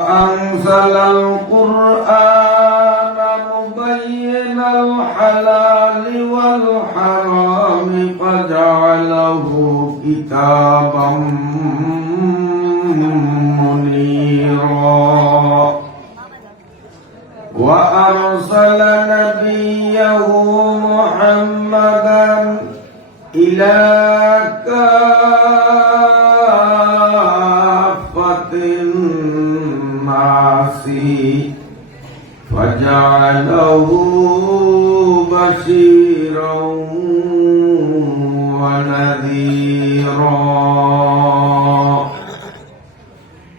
أنزل القرآن مبين الحلال والحرام فجعله كتابا منيرا وأرسل نبيه محمدا إلى كافة الناس فجعله بشيرا ونذيرا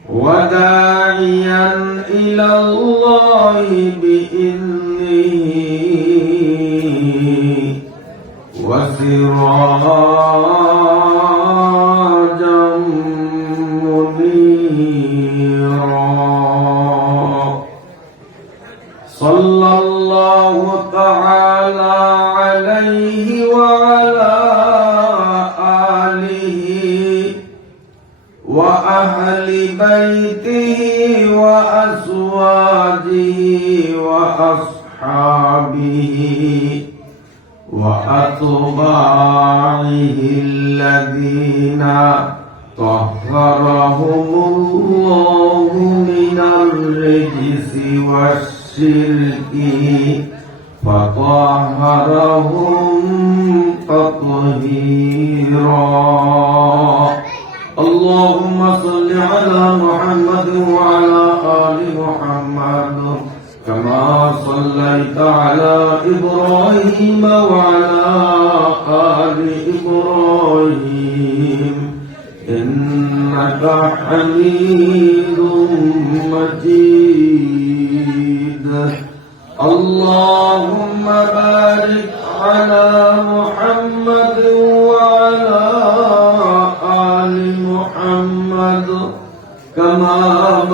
وداعيا إلى الله بإذنه وسراجا منيرا صلى الله تعالى عليه وعلى آله وأهل بيته وأزواجه وأصحابه وأتباعه الذين طهرهم الله من الرجس والشرك فطهرهم تطهيرا اللهم صل على محمد وعلى آل محمد كما صليت على إبراهيم وعلى آل إبراهيم إنك حميد مجيد اللهم بارك على محمد وعلى آل محمد كما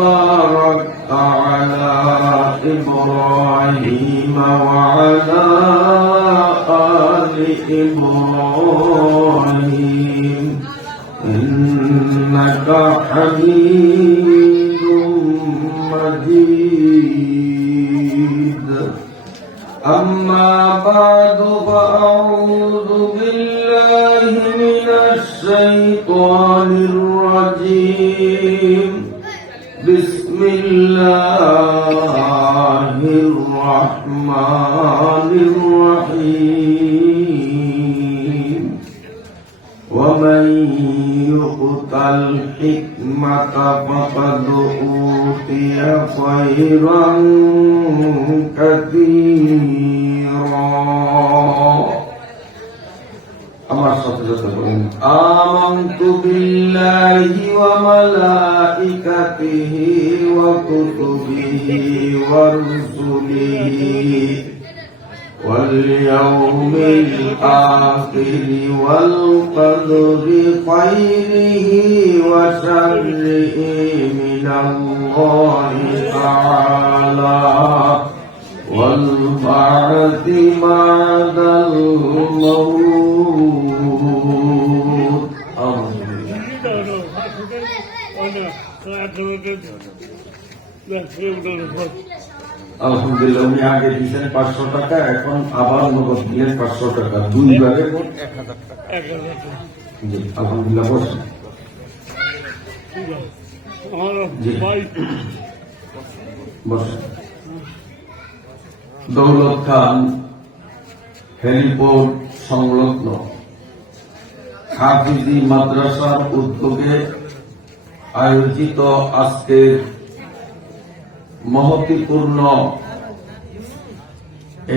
باركت على إبراهيم وعلى آل إبراهيم إنك حميد مجيد أما بعد فأعوذ بالله من الشيطان الرجيم بسم الله الرحمن الرحيم ومن يؤت الحكمة فقد أوتي خيرا كثيرا آمنت بالله وملائكته وكتبه ورسله واليوم الآخر والقدر خيره وشره من الله تعالى والبعث بعد الموت আলহামদুলিল্লাহ উনি আগে দিয়েছেন 500 টাকা এখন আবার নগদ দিয়ে 500 টাকা দুইবারে মোট 1000 টাকা জি আলহামদুলিল্লাহ বসুন বসুন দৌলত খান হেলিপোর্ট সংলগ্ন হাফিজি মাদ্রাসার উদ্যোগে আয়োজিত আজকের মহত্বপূর্ণ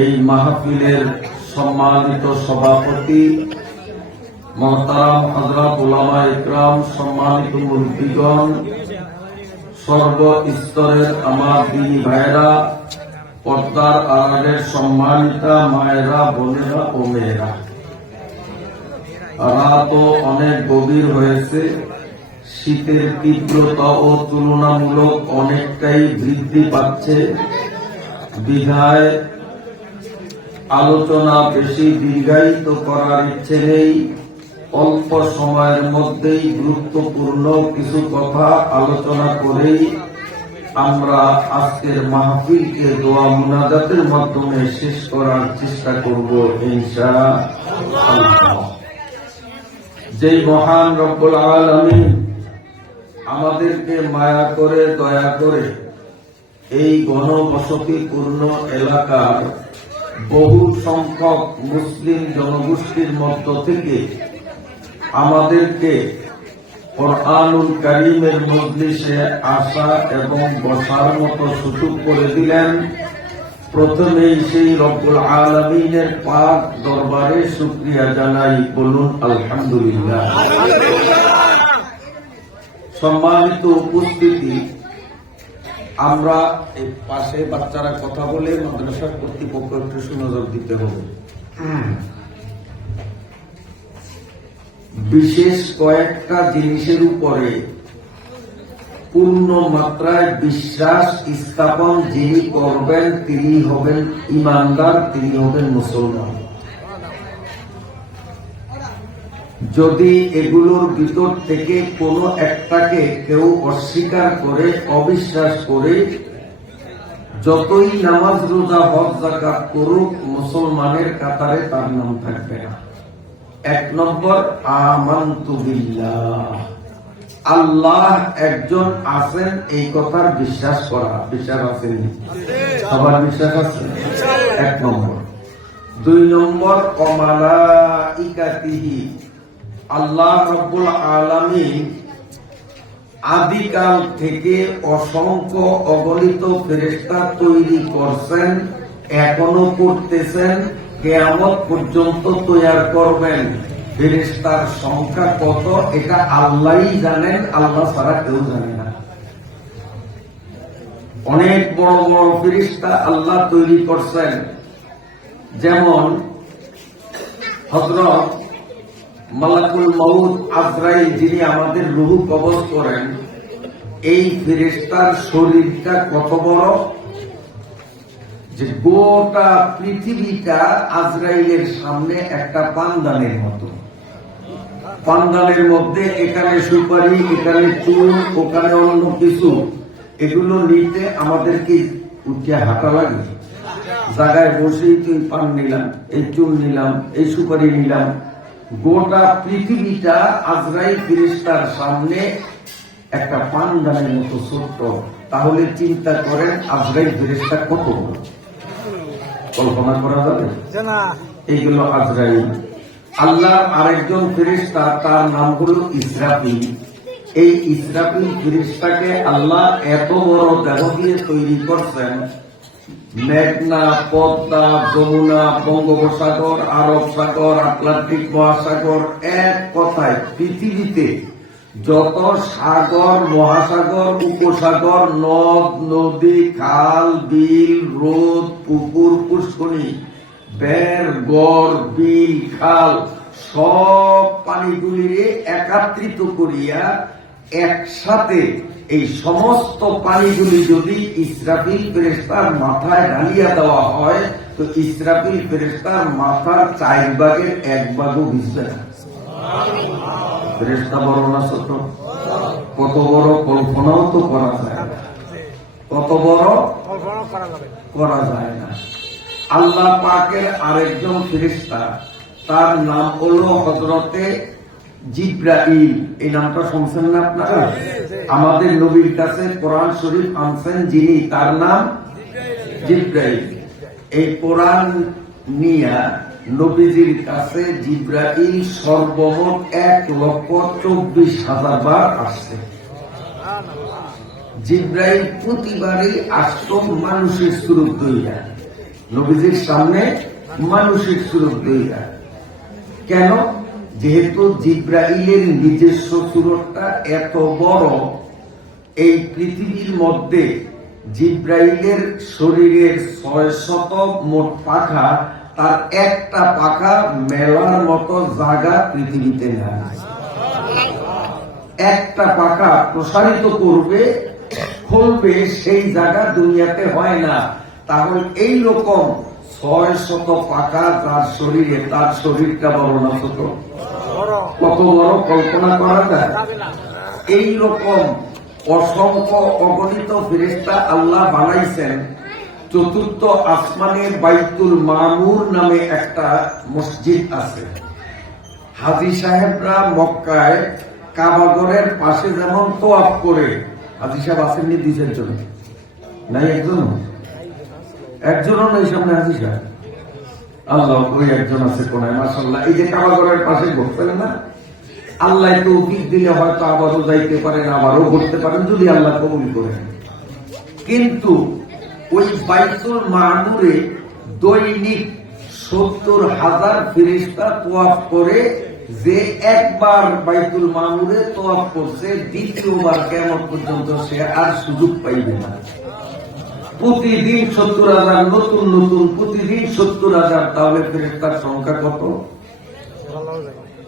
এই মাহফিলের সম্মানিত সভাপতি মুহতারাম হযরত উলামা ইকরাম, সম্মানিত মুরব্বিগণ, সর্ব স্তরের আমার দিনী ভাইরা, পর্দার আড়ালের সম্মানিতা মায়েরা, বোনেরা ও মেয়েরা, রাত অনেক গভীর হয়েছে। শীতের তীব্রতা ও তুলনামূলক অনেকটাই বৃদ্ধি পাচ্ছে বিধায় আলোচনা বেশি দীর্ঘায়িত করার ইচ্ছে নেই। অল্প সময়ের মধ্যেই গুরুত্বপূর্ণ কিছু কথা আলোচনা করেই আমরা আজকের মাহফিলকে দোয়া মুনাজাতের মাধ্যমে শেষ করার চেষ্টা করব ইনশাআল্লাহ। যেই মহান রব্বুল আলামিন আমাদেরকে মায়া করে দয়া করে এই ঘনবসতিপূর্ণ এলাকার বহু সংখ্যক মুসলিম জনগোষ্ঠীর মধ্য থেকে আমাদেরকে কুরআনুল কারীমের মজলিসে আসা এবং বসার মতো সুযোগ করে দিলেন, প্রথমেই সেই রব্বুল আলামিনের পাক দরবারে শুকরিয়া জানাই, বলুন আলহামদুলিল্লাহ। সম্মানিত উপস্থিতি, আমরা এই পাশে বাচ্চারা কথা বলে মাদ্রাসার কর্তৃপক্ষ একটু সুনজর দিতে হবে। বিশেষ কয়েকটা জিনিসের উপরে পূর্ণ মাত্রায় বিশ্বাস স্থাপন যিনি করবেন তিনি হবেন ইমানদার, তিনি হবেন মুসলমান। যদি এগুলোর ভিতর থেকে কোনো একটাকে কেউ অস্বীকার করে, অবিশ্বাস করে, যতই নামাজ রোজা হজ যাকাত করুক, মুসলমানের কাতারে তার নাম থাকবে না। এক নম্বর, আমানতু বিল্লাহ, আল্লাহ একজন আছেন এই কথার বিশ্বাস করা। বিশ্বাস আছে? সবার বিশ্বাস আছে? এক নম্বর। দুই নম্বর, ওয়ামালাইকাতিহি, আল্লাহ রব্বুল আলামিন আদিকাল থেকে অসংখ্য অগণিত ফেরেশতা তৈরি করছেন, এখনো করতেছেন, কিয়ামত পর্যন্ত তৈরি করবেন। ফেরেশতার সংখ্যা কত এটা আল্লাহই জানেন, আল্লাহ ছাড়া কেউ জানে না। অনেক বড় বড় ফেরেশতা আল্লাহ তৈরি করছেন, যেমন হযরত মালাকুল মউত আজরাইল, যিনি আমাদের রূহ কবজ করেন। এই ফেরেশতার শরীরটা কত বড় যে গোটা পৃথিবীটা আজরাইলের সামনে একটা পানদানের মতো। পানদানের মধ্যে এখানে সুপারি, এখানে চুল, ওখানে অন্য কিছু, এগুলো নিতে আমাদেরকে উঠে হাঁটা লাগে। জায়গায় বসেই তুই পান নিলাম, এই চুল নিলাম, এই সুপারি নিলাম। গোটা পৃথিবীটা আজরাইল ফেরেশতার সামনে একটা পানদানের মতো ছোট্ট। তাহলে চিন্তা করেন আজরাইল ফেরেশতা কত বড়, কল্পনা করা যাবে? এইগুলো আজরাইল। আল্লাহর আরেকজন ফেরেশতা, তার নাম হল ইসরাফিল। এই ইসরাফিল ফেরেশতাকে আল্লাহ এত বড় দেহ দিয়ে তৈরি করছেন, মেঘনা, পদ্মা, যমুনা, বঙ্গোপসাগর, আরব সাগর, আটলান্টিক মহাসাগর, এক কথায় পৃথিবীতে যত সাগর, মহাসাগর, উপসাগর, নদ নদী, খাল, বিল, হ্রদ, পুকুর, পুষ্করণী, বের, গড়, বিল, খাল, সব পানিগুলিরে একত্রিত করিয়া একসাথে এই সমস্ত পানিগুলি যদি ইসরাফিল ফেরেশতার মাথায় ঢালিয়া দেওয়া হয়, তো ইসরাফিল ফেরেশতার মাথার 4 ভাগের 1 ভাগও ভিজবে না। ফেরেশতা বড় না ছোট? কত বড় কল্পনাও তো করা যায় না, কত বড় করা যায় না। আল্লাহ পাকের আরেকজন ফেরেশতা, তার নাম হলো হযরতে জিবরাইল। এই নামটা শুনছেন না আপনারা? আমাদের নবীর কাছে কোরআন শরীফ আনছেন যিনি, তার নাম জিবরাইল। এই কোরআন নিয়া নবীজির কাছে জিবরাইল সর্বমোট 1,24,000 বার আসছে। জিবরাইল প্রতিবারই আসত মানুষের সুরত দইয়া, নবীজির সামনে মানুষের সুরত দইয়া। কেন? যেহেতু জিবরাইলের নিজস্ব সুরতটা এত বড়, এই পৃথিবীর মধ্যে জিবরাইলের শরীরের 600 মোট পাখা, তার একটা পাখা মেলার মতো জায়গা পৃথিবীতে নেয়। একটা পাখা প্রসারিত করবে, খুলবে, সেই জায়গা দুনিয়াতে হয় না। তাহলে এই রকম 600 পাখা তার শরীরে, তার শরীরটা বড় না ছোট? কত বড় কল্পনা করা যায়? এই রকম অসংখ্য অগণিত ফেরেশতা আল্লাহ বানাইছেন। চতুর্থ আসমানে বাইতুল মামুর নামে একটা মসজিদ আছে। হাজী সাহেবরা মক্কায় কাবাগরের পাশে যেমন তোয়াফ করে, হাজী সাহেব আসেননি 2 জন নাই, একজনও নেই সামনে হাজী সাহেব। আল্লাহ ওই একজন আছে কোনায়, মাশাআল্লাহ। এই যে কাবাগরের পাশে বসছেন না, আল্লাহ তৌফিক দিলে হয়তো আবারও যাইতে পারেন, আবারও করতে পারেন যদি আল্লাহ কবুল করেন। কিন্তু ওই বাইতুল মামুরে দৈনিক 70,000 ফেরেশতা তোয়াফ করে। যে একবার বাইতুল মামুরে তোয়াফ করছে, দ্বিতীয়বার কিয়ামত পর্যন্ত সে আর সুযোগ পাইবে না। প্রতিদিন 70,000 নতুন নতুন, প্রতিদিন 70,000। তাহলে ফেরেশতার সংখ্যা কত?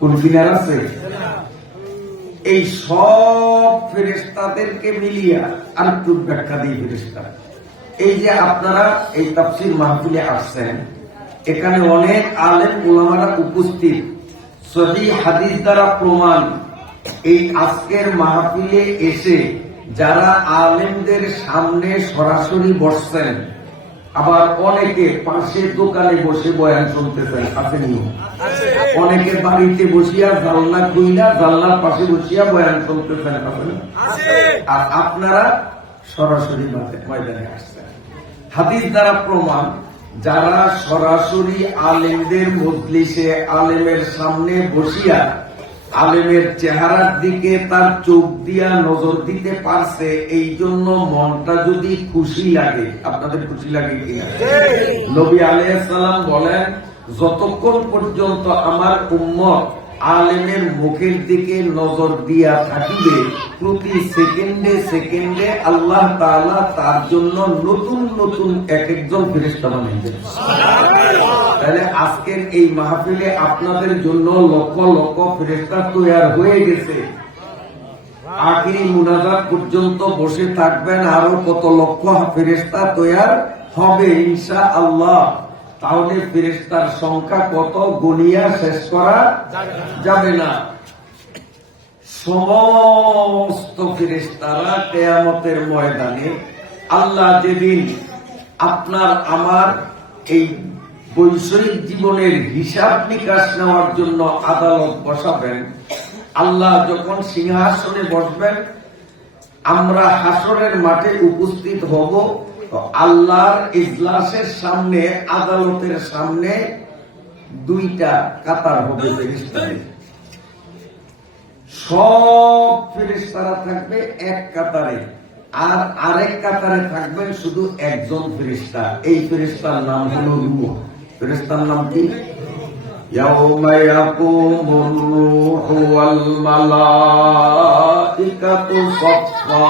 কোন কিনার আছে? এই সব ফেরেশতাদেরকে মিলিয়া আর একটু ব্যাখ্যা দিই ফেরেশতা। এই যে আপনারা এই তাফসীর মাহফিলে আসছেন, এখানে অনেক আলেম উলামারা উপস্থিত, সহিহ হাদিস দ্বারা প্রমাণ। এই আজকের মাহফিলে এসে যারা আলেমদের সামনে সরাসরি বসছেন, আবার অনেকে পাশে দোকানে বসে বয়ান শুনতেছেন, আসেনি? অনেকে বাড়িতে বসিয়া জানলা খুইলা জানলার পাশে বসিয়া বয়ান শুনতেছেন, আসেন? আর আপনারা সরাসরি ময়দানে আসছেন। হাদিস দ্বারা প্রমাণ, যারা সরাসরি আলেমদের মজলিসে আলেমের সামনে বসিয়া আলেমের চেহারার দিকে তার চোখ দিয়া নজর দিতে পারছে, এই জন্য মনটা যদি খুশি লাগে, আপনাদের খুশি লাগে কিনা? নবী আলাইহিস সালাম বলেন, যতক্ষণ পর্যন্ত আমার উম্মত আলেমের মুখের দিকে নজর দিয়া থাকিবে, প্রতি সেকেন্ডে সেকেন্ডে আল্লাহ তাআলা তার জন্য নতুন নতুন এক একজন ফেরেশতা বানাইবেন। তাহলে আজকের এই মাহফিলে আপনাদের জন্য লক্ষ লক্ষ ফেরেশতা তৈরি হয়ে গেছে। আখিরি মুনাজাত পর্যন্ত বসে থাকবেন, আরো কত লক্ষ ফেরেশতা তৈরি হবে ইনশাআল্লাহ। তাহলে ফেরেশতার সংখ্যা কত গুনিয়া শেষ করা যাবে না। সমস্ত ফেরেশতারা কিয়ামতের ময়দানে আল্লাহ যেদিন আপনার আমার এই বৈষয়িক জীবনের হিসাব নিকাশ নেওয়ার জন্য আদালত বসাবেন, আল্লাহ যখন সিংহাসনে বসবেন, আমরা হাসরের মাঠে উপস্থিত হব। আল্লাহর ইজলাসের সামনে, আদালতের সামনে 2টা কাতার হবে ফেরেশতাদের। সব ফেরেশতারা থাকবে এক কাতারে, আর আরেক কাতারে থাকবেন শুধু একজন ফেরেশতা। এই ফেরেশতার নাম হলো রূহ। ফেরেশতার নাম কি? ইয়াউমা ইয়াকুমুর রূহু ওয়াল মালাইকাতু সাফফা।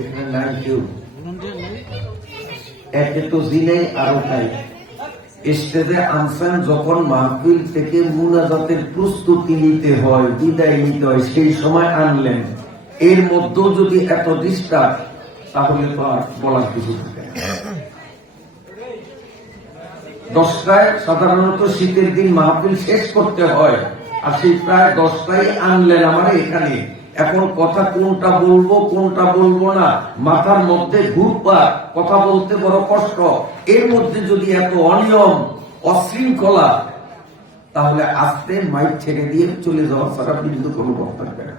এখানে নাই কেউ, একে তো জিনেই আরো নাই। স্টেজে আনছেন যখন মাহফিল থেকে মুনাজাতের প্রস্তুতি নিতে হয়, বিদায় নিতে হয়, সেই সময় আনলেন। এর মধ্যেও যদি এত ডিস্টার্ব, তাহলে তো আর বলার কিছু থাকে না। 10টায় সাধারণত শীতের দিন মাহফিল শেষ করতে হয়, আর সেই প্রায় 10টায় আনলেন আমার এখানে। এখন কথা কোনটা বলবো কোনটা বলবো না, মাথার মধ্যে ঘুরপাক, কথা বলতে বড় কষ্ট। এর মধ্যে যদি এত অনিয়ম অশৃঙ্খলা, তাহলে আস্তে মাইক ছেড়ে দিয়ে চলে যাওয়া ছাড়া বিন্দু কোনো পথ থাকবে না।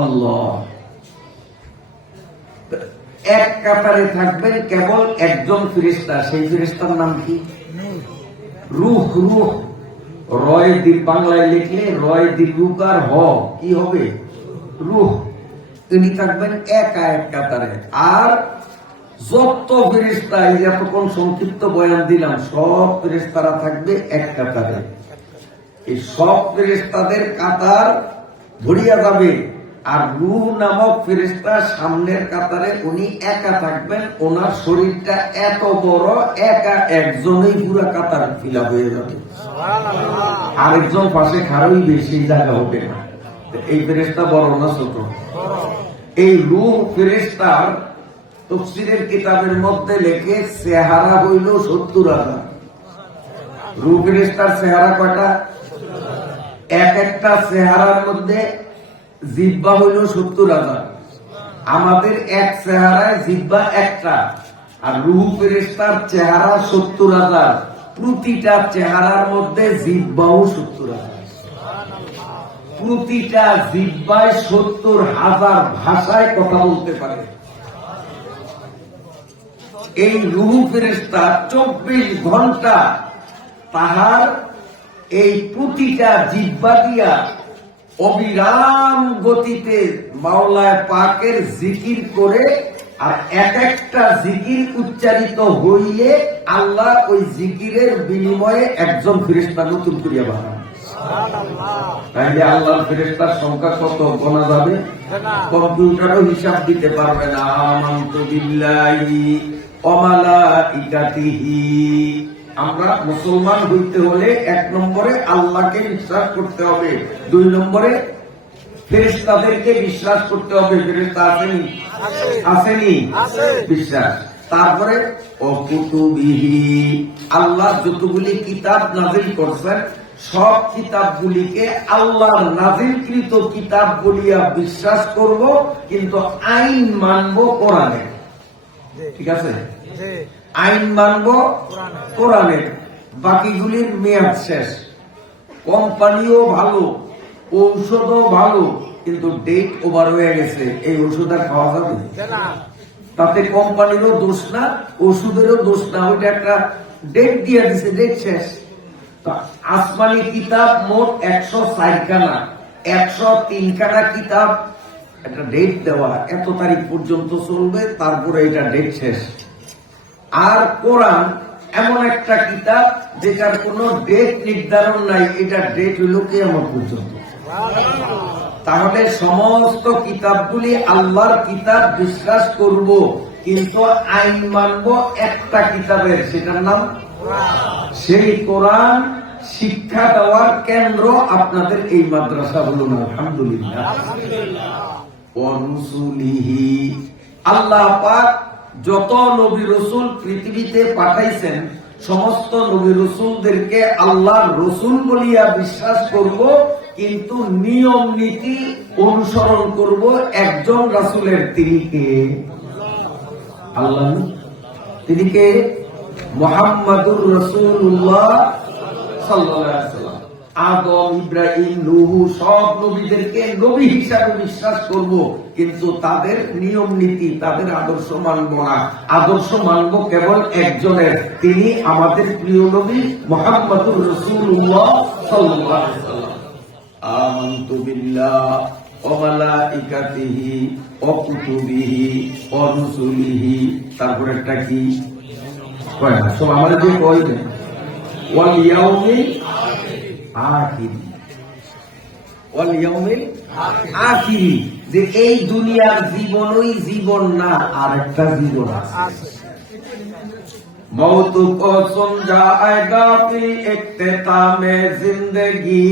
আল্লাহ, এক কাতারে থাকবেন কেবল একজন ফেরেশতা। সেই ফেরেশতার নাম কি? রূহ। রূহ রয় দীর্ঘ, বাংলায় লিখলে রয় দীর্ঘকার হ, কি হবে? রূহ। তিনি থাকবেন একা এক কাতারে। আর যত ফেরেশতা, এই এতক্ষণ সংক্ষিপ্ত বয়ান দিলাম, সব ফেরেশতারা থাকবে এক কাতারে। এই সব ফেরেশতাদের কাতার ভরিয়া যাবে, আর রূহ নামক ফেরেশতা সামনের কাতারে উনি একা থাকবেন। ওনার শরীরটা এত বড়, একা একজনই পুরো কাতার ফিলা হয়ে যাবে, আরেকজন পাশে খারাপই বেশি জায়গা হবে না। এই ফেরেশতা বড় না ছোট? এই রূহ ফেরেশতার তাফসীরের কিতাবের মধ্যে লেখে চেহারা হইল 70,000, রূহ ফেরেশতার চেহারা কয়টা? এক একটা চেহারার মধ্যে জিহ্বা হইল 70,000। আমাদের এক চেহারায় জিহ্বা একটা, আর রূহ ফেরেশতার চেহারা 70,000। প্রতিটা চেহারার মধ্যে জিহ্বাও 70,000। প্রতিটা জিহ্বায় 70,000 ভাষায় কথা বলতে পারে। এই রূহ ফেরেশতা 24 ঘন্টা তাহার এই প্রতিটা জিহ্বা দিয়া অবিরাম গতিতে মাওলায় পাকের জিকির করে, আর এক একটা জিকির উচ্চারিত হইলে আল্লাহ ওই জিকিরের বিনিময়ে একজন ফেরেশতা নতুন করিয়া বানান। তাইলে আল্লাহর ফেরেশতার সংখ্যা কত গোনা যাবে? কম্পিউটারও হিসাব দিতে পারবে না। আমানতু বিল্লাহি ওয়া মালাইকাতিহি। আমরা মুসলমান হইতে হলে 1 নম্বরে আল্লাহকে বিশ্বাস করতে হবে, 2 নম্বরে ফেরেশতাদেরকে বিশ্বাস করতে হবে। ফেরেশতা আসেনি? আসেনি? বিশ্বাস। তারপরে অকুতুবিহি, আল্লাহ যতগুলি কিতাব নাযিল করছেন সব কিতাবগুলিকে আল্লাহর নাযিলকৃত কিতাব বলিয়া বিশ্বাস করব, কিন্তু আইন মানব কোরআনে। ঠিক আছে? আইন মানব কোরআনের, বাকিগুলির মেয়াদ শেষ। কোম্পানিও ভালো, ঔষধও ভালো, কিন্তু ডেট ওভার হয়ে গেছে, এই ওষুধ আর খাওয়া যাবে? তাতে কোম্পানিরও দোষ না, ওষুধেরও দোষ না, ওইটা একটা ডেট দিয়ে দিছে, ডেট শেষ। আসমানি কিতাব মোট 160 খানা, 103 খানা কিতাব একটা ডেট দেওয়া, এত তারিখ পর্যন্ত চলবে, তারপরে এটা ডেট শেষ। আর কোরআন এমন একটা কিতাব যেটার কোনো ডেট নির্ধারণ নাই, এটা ডেট হইল কিয়ামত পর্যন্ত। তাহলে সমস্ত কিতাবগুলি আল্লাহর কিতাব বিশ্বাস করব, কিন্তু আইন মানব একটা কিতাবের, সেটার নাম সেই কোরআন। শিক্ষা দেওয়ার কেন্দ্র আপনাদের এই মাদ্রাসা, বলুন আলহামদুলিল্লাহ। আল্লাহ পাক যত নবী রসুল পৃথিবীতে পাঠাইছেন, সমস্ত নবী রসুলদেরকে আল্লাহর রসুল বলিয়া বিশ্বাস করব, কিন্তু নিয়ম নীতি অনুসরণ করব একজন রাসূলের। তিনি কে? আল্লাহ। তিনি কে? মুহাম্মাদুর রাসূলুল্লাহ সাল্লাল্লাহু আলাইহি ওয়াসাল্লাম। আদম, ইব্রাহিম, নূহ সব নবীদেরকে নবী হিসাবে বিশ্বাস করব, কিন্তু তাদের নিয়ম নীতি, তাদের আদর্শ মানব না। আদর্শ মানব কেবল একজনের, তিনি আমাদের প্রিয় নবী মুহাম্মাদুর রাসূলুল্লাহ সাল্লাল্লাহু আলাইহি ওয়াসাল্লাম। আমানতু বিল্লাহি ওয়া মালাইকাতিহি ওয়া কুতুবিহি ওয়া রুসুলিহি। তারপরে একটা কি কয় না, সব আমাদের যে কয় না, ওয়াল ইয়াউমিল আখির, ওয়াল ইয়াউমিল আখির, যে এই দুনিয়ার জীবনই জীবন না, আর একটা জীবন আছে। मौत को सुन जाएगा फिर इख्तितामे जिंदगी,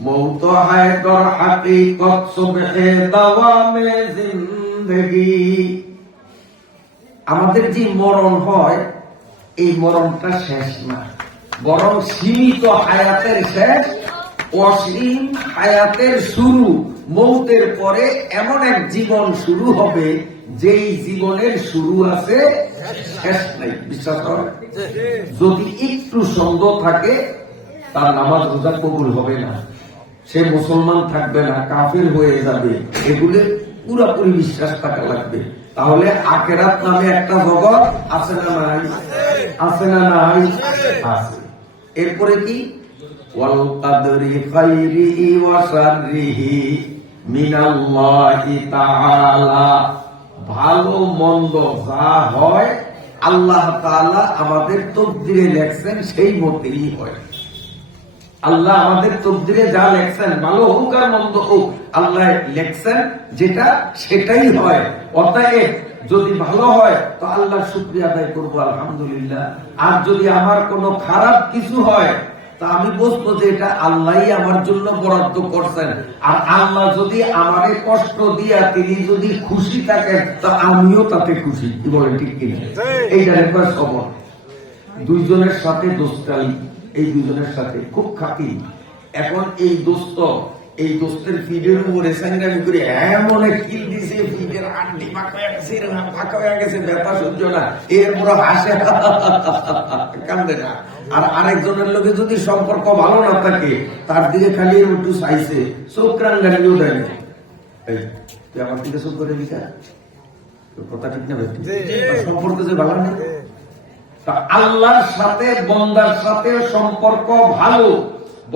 मौत है दर हकीकत सुबह दवामे जिंदगी। আমাদের যে মরণ হয়, এই মরণটা শেষ না, বরং সীমিত হায়াতের শেষ, অসীম হায়াতের শুরু। মৌতের পরে এমন এক জীবন শুরু হবে, যেই জীবনের শুরু আছে, শেষ নাই। বিশ্বাস হয়? যদি একটু সন্দেহ থাকে, তার নামাজ রোজা কবুল হবে না, সে মুসলমান থাকবে না, কাফের হয়ে যাবে। এগুলো পুরোপুরি বিশ্বাস থাকা লাগবে। তাহলে আখিরাত নামে একটা জগৎ আছে না নাই? আছে না নাই? আছে। এরপরে কি? ওয়াল কাদরি খাইরিহি ওয়া শাররিহি মিনাল্লাহি তাআলা। ভালো মন্দ যা হয় আল্লাহ তাআলা আমাদের তকদিরে লেখছেন, সেই মতেই হয়। আল্লাহ আমাদের তকদিরে যা লেখছেন, ভালো হোক আর মন্দ হোক, আল্লাহ লেখছেন যেটা, সেটাই হয়। অতএব যদি ভালো হয় তো আল্লাহর শুকরিয়া আদায় করবো, আলহামদুলিল্লাহ। আর যদি আমার কোনো খারাপ কিছু হয়, তা আমি বুঝবো যে এটা আল্লাহই আমার জন্য বরাদ্দ করছেন। আর আল্লাহ যদি আমারে কষ্ট দিয়া তিনি যদি খুশি থাকেন, তা আমিও তাতে খুশি। কি বলেন, ঠিক কিনা? এইটা একবার সবর। দুইজনের সাথে দোস্তালি, এই দুজনের সাথে খুব খাতি। এখন এই দোস্তের ফিডের উপরে সাইনামি করে এমন কিল দিছে, ফিডের আন্ডি ফাঁকা হয়ে গেছে, ফাঁকা হয়ে গেছে, ব্যথা সহ্য না, এরপরে হাসে কান্দে না। আর আরেকজনের লোকে যদি সম্পর্ক ভালো না থাকে, তার দিকে খালি একটু চাইছে, চোখ রাঙ্গানিও দেয় না, তুই আমার দিকে চোখ করে দিকা, কথা ঠিক না? সম্পর্ক যে ভালো নেই। আল্লাহর সাথে বন্দার সাথে সম্পর্ক ভালো।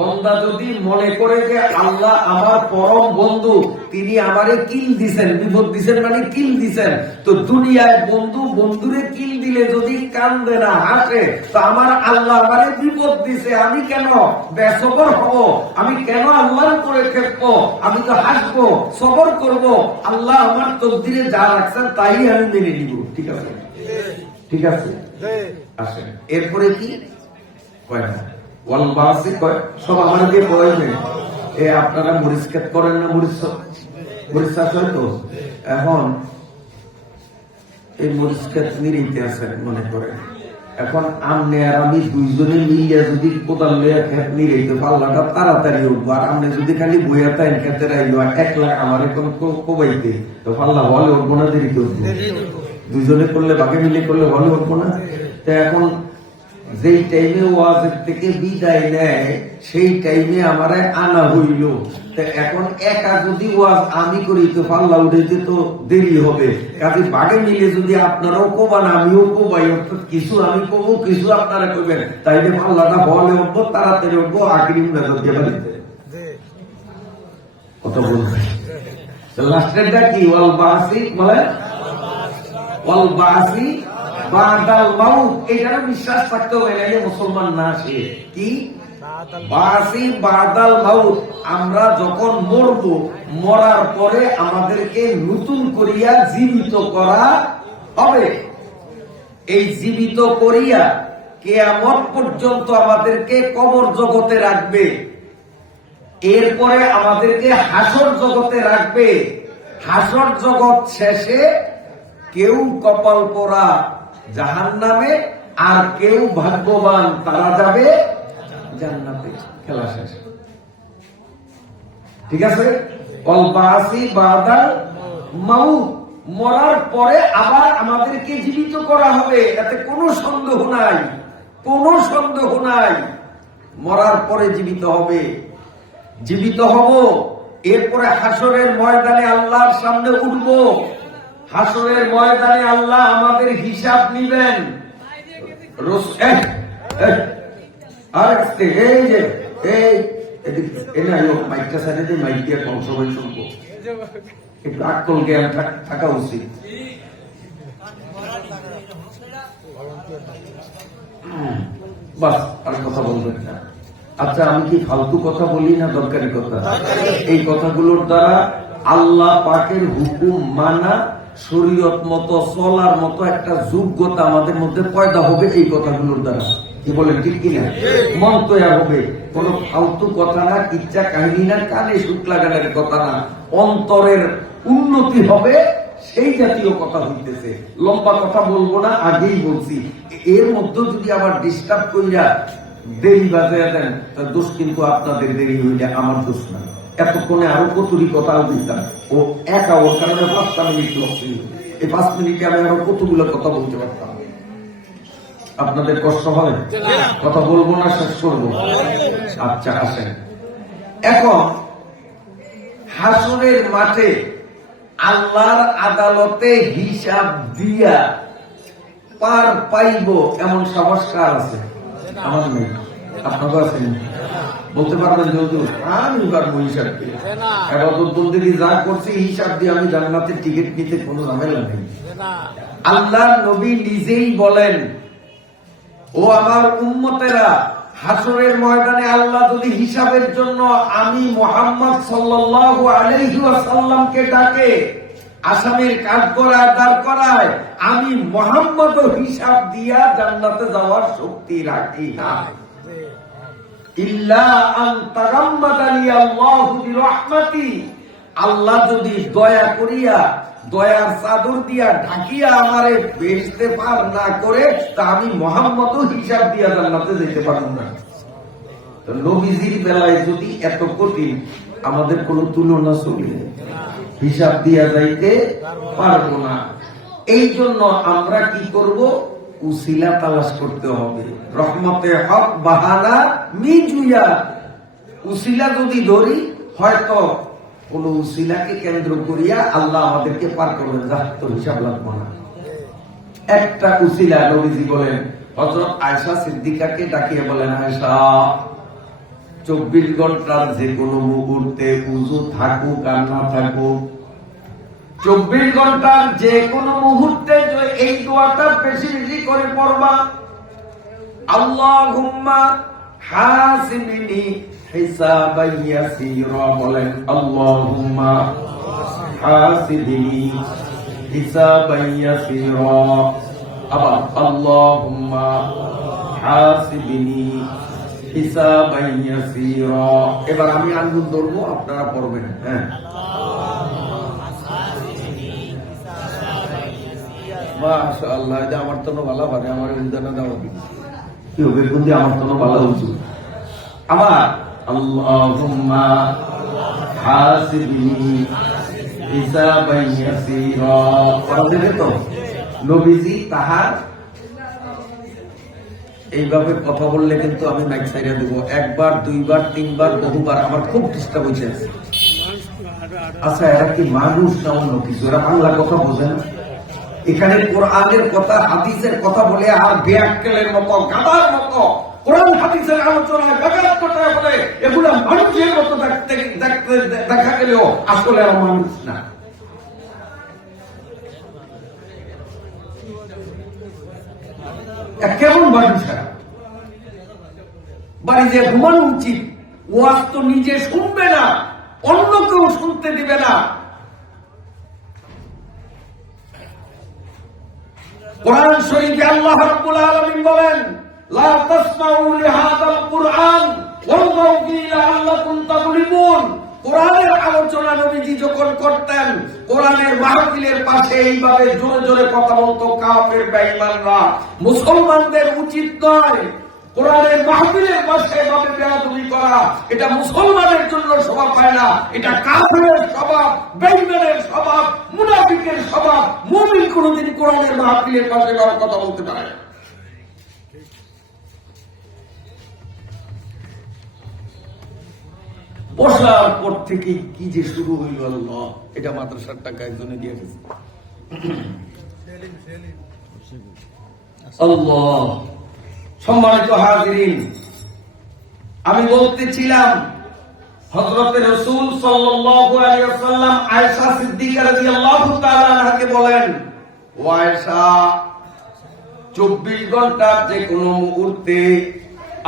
বন্দা যদি মনে করে যে আল্লাহ আমার পরম বন্ধু, তিনি আমারে কিল দিছেন, বিপদ দিছেন মানে কিল দিছেন, তো দুনিয়ায় বন্ধু বন্ধুরে কিল দিলে যদি কান্দে না হাসে, তো আমার আল্লাহ আমারে বিপদ দিছে, আমি কেন বেসবর হব? আমি কেন আল্লাহর করে খেপবো? আমি তো হাসবো, সবর করব। আল্লাহ আমার তকদিরে যা রাখছেন তাই আমি মেনে নিব। ঠিক আছে, ঠিক আছে, আসেন। এরপরে কি কয় না সব আমাদেরকে বলবে, আপনারা মরিচ ক্ষেত করেন না, মরিচ চাষ হয় তো। এখন এই মরিচ ক্ষেত নিরিতে আছেন মনে করেন, এখন আমনে আর আমি দুইজনে মিলিয়া যদি কোদাল লইয়া ক্ষেত নিরাইতে পাল্লাটা তাড়াতাড়ি উঠবো, আর আমনে যদি খালি বইয়া তাই ক্ষেতে রাইলো 1 লাখ আমার এখন কোবাইতে, তো পাল্লা হলে উঠবো না, দেরিতে উঠবো? দুইজনে করলে, বাকি মিলে করলে হলে উঠবো না? তো এখন যেই টাইমে ওয়াজের থেকে বিদায় নেয়, সেই টাইমে আমারে আনা হইল। এখন একা যদি ওয়াজ আমি করি, তো পাল্লা উঠাইতে তো দেরি হবে। কাজে বাগে মিলে যদি আপনারাও কোবান, আমিও কোবাই, অর্থাৎ কিছু আমি কবো, কিছু আপনারা করবেন, তাইলে পাল্লাটা বলে উঠবো, তাড়াতাড়ি উঠবো, আগ্রিম মেজর দিয়ে বাড়িতে কথা বলবে। লাস্টেরটা কি? ওয়াল বাসি বলে, ওয়াল বাসি বাদাল মাউত। এটারও বিশ্বাস থাকতে হবে, না মুসলমান না সে কি বাসি বাদাল মাউত। আমরা যখন মরবো, মরার পরে আমাদেরকে নতুন করিয়া জীবিত করা হবে। এই জীবিত করিয়া কিয়ামত পর্যন্ত আমাদেরকে কবর জগতে রাখবে, এরপরে আমাদেরকে হাসর জগতে রাখবে। হাসর জগৎ শেষে কেউ কপাল পোড়া জাহান্নামে, আর কেউ ভাগ্যবান তারা যাবে জান্নাতে। খেলা শেষ, ঠিক আছে? অলবাসি বাদাল মাউত, মরার পরে আবার আমাদেরকে জীবিত করা হবে, এতে কোনো সন্দেহ নাই, কোনো সন্দেহ নাই। মরার পরে জীবিত হবে, জীবিত হব, এরপরে হাসরের ময়দানে আল্লাহর সামনে উঠব। হাসরের ময়দানে আল্লাহ আমাদের হিসাব নিবেন। এই যে মাইকটা সাইডে যে মাইক দিয়ে কম সবাই শুনবো, একটু আক্কল জ্ঞান থাকা উচিত। বাস, আর কথা বলবেন না। আচ্ছা, আমি কি ফালতু কথা বলি না দরকারি কথা? এই কথাগুলোর দ্বারা আল্লাহ পাকের হুকুম মানা, শরীয়ত মতো চলার মতো একটা যোগ্যতা আমাদের মধ্যে পয়দা হবে এই কথাগুলোর দ্বারা। কি বলেন, ঠিক কিনা? মন তৈরি হবে। কোন ফালতু কথা না, কিচ্ছা কাহিনী না, কানে সুখ লাগানোর কথা না, অন্তরের উন্নতি হবে সেই জাতীয় কথা হইতেছে। লম্বা কথা বলবো না, আগেই বলছি। এর মধ্যে যদি আবার ডিস্টার্ব করিয়া দেরি বাজাইয়া দেন, তার দোষ কিন্তু আপনাদের, দেরি হইলে আমার দোষ না। এতক্ষণে আরো কতটি কথা দিতাম, ও একা, ওর কারণে 5টা মিনিট লাগছিল। এই 5 মিনিটে আমি আরো কতগুলো কথা বলতে পারতাম। আপনাদের কষ্ট হয়? কথা বলবো না, শেষ করবো? আচ্ছা, আসেন। এখন হাসরের মাঠে আল্লাহর আদালতে হিসাব দিয়া পার পাইব এমন সাহস কার আছে? আমার নেই, আপনাদের আছেন? বলতে পারবেন যেহেতু আমি পারবো হিসাব দিয়ে, এবাদত বন্দেগী যা করছি হিসাব দিয়ে আমি জান্নাতের টিকিট নিতে কোনো ঝামেলা নেই। আল্লাহ নবী নিজেই বলেন, ও আমার উম্মতেরা, হাসরের ময়দানে আল্লাহ যদি হিসাবের জন্য আমি মুহাম্মদ সাল্লাল্লাহু আলাইহি ওয়াসাল্লামকে ডাকে, আসামির কাজ করায়, দাঁড় করায়, আমি মুহাম্মদ হিসাব দিয়া জান্নাতে যাওয়ার শক্তি রাখি না। ইল্লা আন তাগাম্মাদানি আল্লাহু বিরহমাতি, আল্লাহ যদি দয়া করিয়া, দয়ার চাদর দিয়া ঢাকিয়া আমারে বেহেশতে পার না করে, তা আমি মুহাম্মদ হিসাব দিয়া জান্নাতে যেতে পারব না। তো নবীজির বেলায় যদি এত কঠিন, আমাদের কোন তুলনা চলে হিসাব দিয়া যাইতে পারবো না। এই জন্য আমরা কি করব, উসিলা তালাশ করতে হবে। রহমতে হক বাহানা মিজুয়া, উসিলা যদি ধরি, হয়তো কোন উসিলাকে কেন্দ্র করিয়া আল্লাহ আমাদেরকে পার করবেন, যা তোর হিসাব লাগবো না। একটা উসিলা নবীজি বলেন, হযরত আয়েশা সিদ্দিকাকে ডাকিয়ে বলেন, আয়েশা 24 ঘন্টার যে কোনো মুহূর্তে উযু থাকুক আর না থাকুক, 24 ঘন্টার যে কোনো মুহূর্তে এই দোয়াটা বেশি বেশি করে পড়বা। আল্লাহুম্মা হাসিবনি হিসাবান ইয়াসীরা, বলেন আল্লাহুম্মা হাসিবনি হিসাবান ইয়াসীরা। আবার আল্লাহুম্মা হাসিবনি হিসাবান ইয়াসীরা। এবার আমি আঙ্গুল ধরবো, আপনারা পড়বেন। হ্যাঁ, মাশাআল্লাহ, এটা আমার তো ভালো পারে, আমার উদাহরণ দেওয়া কি হবে, কিন্তু আমার তো ভালো হচ্ছে। আবার আল্লাহুম্মা হাসিবনি হিসাবান ইয়াসীরা। পড়াবে তো নবীজি তাহার এইভাবে কথা বললে কিন্তু আমি মাইক ছাইড়া দেবো, একবার দুইবার তিনবার বহুবার, আমার খুব ডিস্টার্ব হয়েছে। আচ্ছা, এরা কি মানুষ না অন্য কিছু? এরা বাংলা কথা বোঝে না। এখানে কোরআনের কথা হাদিসের কথা বলে আর বেয়াক্কেলের মতো গাধার মতো কোরআন হাদিসের আলোচনায় ব্যাঘাত করতে বলে, এগুলো মানুষের মতো দেখা গেলেও আসলে আর মানুষ না। কেমন মানুষ? বাড়ি যে ঘুমানো উচিত, ওয়াজ তো নিজে শুনবে না, অন্য কেউ শুনতে দিবে না। কোরআন শরীফে আল্লাহ রাব্বুল আলামিন বলেন, লা তাসমাউ লিহাযাল কুরআন ওয়ালগাউ ফীহি লাআল্লাকুম তাগলিবুন। কোরআনের আলোচনা নবীজি যখন করতেন, কোরআনের মাহফিলের পাশে এইভাবে জোরে জোরে কথা বলতো কাফের বেঈমানরা। মুসলমানদের উচিত নয় কোরআনের মাহফিলের পাশে এভাবে বেয়াদবি করা। এটা মুসলমানের জন্য স্বভাব হয় না, এটা কাফেরের স্বভাব, বেঈমানের স্বভাব, মুনাফিকের স্বভাব। মুমিন কোনদিন কোরআনের মাহফিলের পাশে এভাবে কথা বলতে পারে না। বসার পর থেকে কি যে শুরু হইল, আল্লাহ, এটা মাদ্রাসার টাকা একজনে দিয়ে গেছে। আল্লাহ, সম্মানিত হাজিরিন, আমি বলতেছিলাম হযরত রাসূল সাল্লাল্লাহু আলাইহি ওয়াসাল্লাম আয়েশা সিদ্দিকা রাদিয়াল্লাহু তাআলা আনহাকে বলেন, ও আয়েশা, 24 ঘন্টার যে কোনো মুহূর্তে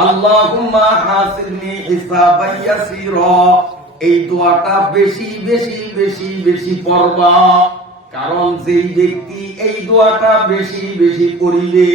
আল্লাহুম্মা হাসিবনি হিসাবান ইয়াসীরা, এই দোয়াটা বেশি বেশি বেশি বেশি পড়বা। কারণ যেই ব্যক্তি এই দোয়াটা বেশি বেশি করিবে,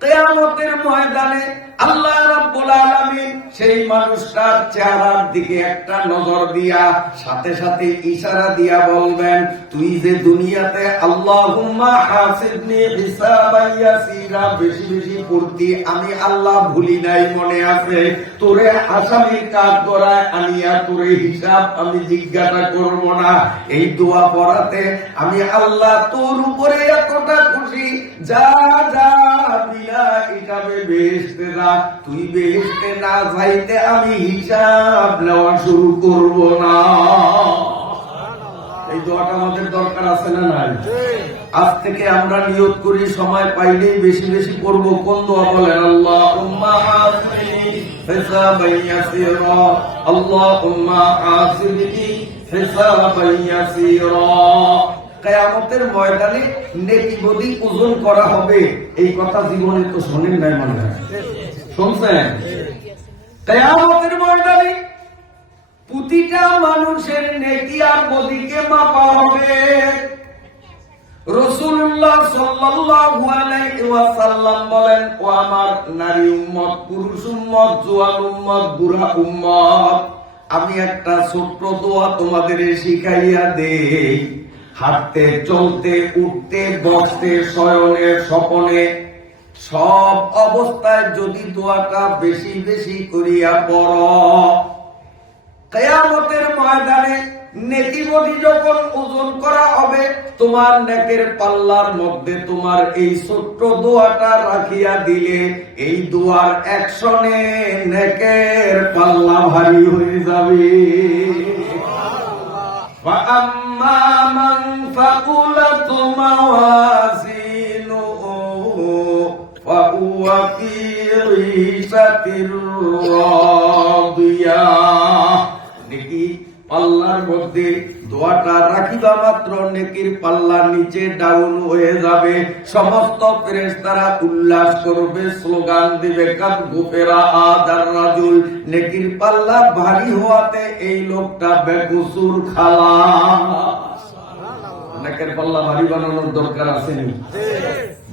কিয়ামতের ময়দানে আল্লাহ রাব্বুল আলামিন সেই মানুষটার চেহারার দিকে একটা নজর দিয়া সাথে সাথে ইশারা দিয়া বলবেন, তুই যে দুনিয়াতে আল্লাহুম্মা হাসিবনি হিসাবান ইয়াসীরা বেশি বেশি পড়তি, আমি আল্লাহ ভুলি নাই, মনে আছে। তোরে আসামির কাঠ গড়ায় আনিয়া তোরে হিসাব আমি জিজ্ঞাসা করব না। এই দোয়া পড়াতে আমি আল্লাহ তোর উপরে এতটা খুশি, যা যা বিনা হিসাবে বেহেশতে যা, তুই বেহেশতে না যাইতে আমি হিসাব নেওয়া শুরু করব না। এই দোয়াটা আমাদের দরকার আছে না নাই? আজ থেকে আমরা নিয়ত করি, সময় পাইলেই বেশি বেশি পড়ব। কোন দোয়া বলেন? আল্লাহুম্মা হাসিবনি হিসাবান ইয়াসীরা, আল্লাহুম্মা হাসিবনি হিসাবান ইয়াসীরা। কিয়ামতের ময়দানে নেকি বদি ওজন করা হবে, এই কথা জীবনে তো শোনেন নাই মনে হয়? শুনছেন? কিয়ামতের ময়দানে প্রতিটা মানুষের নেকি আর বদিকে মাপা হবে। রাসূলুল্লাহ সাল্লাল্লাহু আলাইহি ওয়াসাল্লাম বলেন, ও আমার নারী উম্মত, পুরুষ উম্মত, জওয়ান উম্মত, বুড়া উম্মত, আমি একটা ছোট্ট দোয়া তোমাদের শিখাইয়া দেই। হাঁটতে, চলতে, উঠতে, বসতে, শয়নে, স্বপনে সব অবস্থায় যদি দোয়াটা বেশি বেশি করিয়া পড়ো, কিয়ামতের ময়দানে নেকি বডি যখন ওজন করা হবে, তোমার নেকের পাল্লার মধ্যে তোমার এই ছোট্ট দোয়াটা রাখিয়া দিলে এই দোয়ার অ্যাকশনে নেকের পাল্লা ভারী হয়ে যাবে। فَأَمَّا مَنْ ثَقُلَتْ مَوَازِينُهُ فَهُوَ فِي عِيشَةٍ راضية। নেকি পাল্লার মধ্যে দোয়াটা রাখিবা মাত্র নেকির পাল্লা নিচে ডাউন হয়ে যাবে। সমস্ত ফেরেশতারা উল্লাস করবে, স্লোগান দিবে, কাদ গুফেরা আদার রাজুল, নেকির পাল্লা ভারী হওয়াতে এই লোকটা বেকসুর খালাস। নেকের পাল্লা ভারী বানানোর দরকার আছে নি?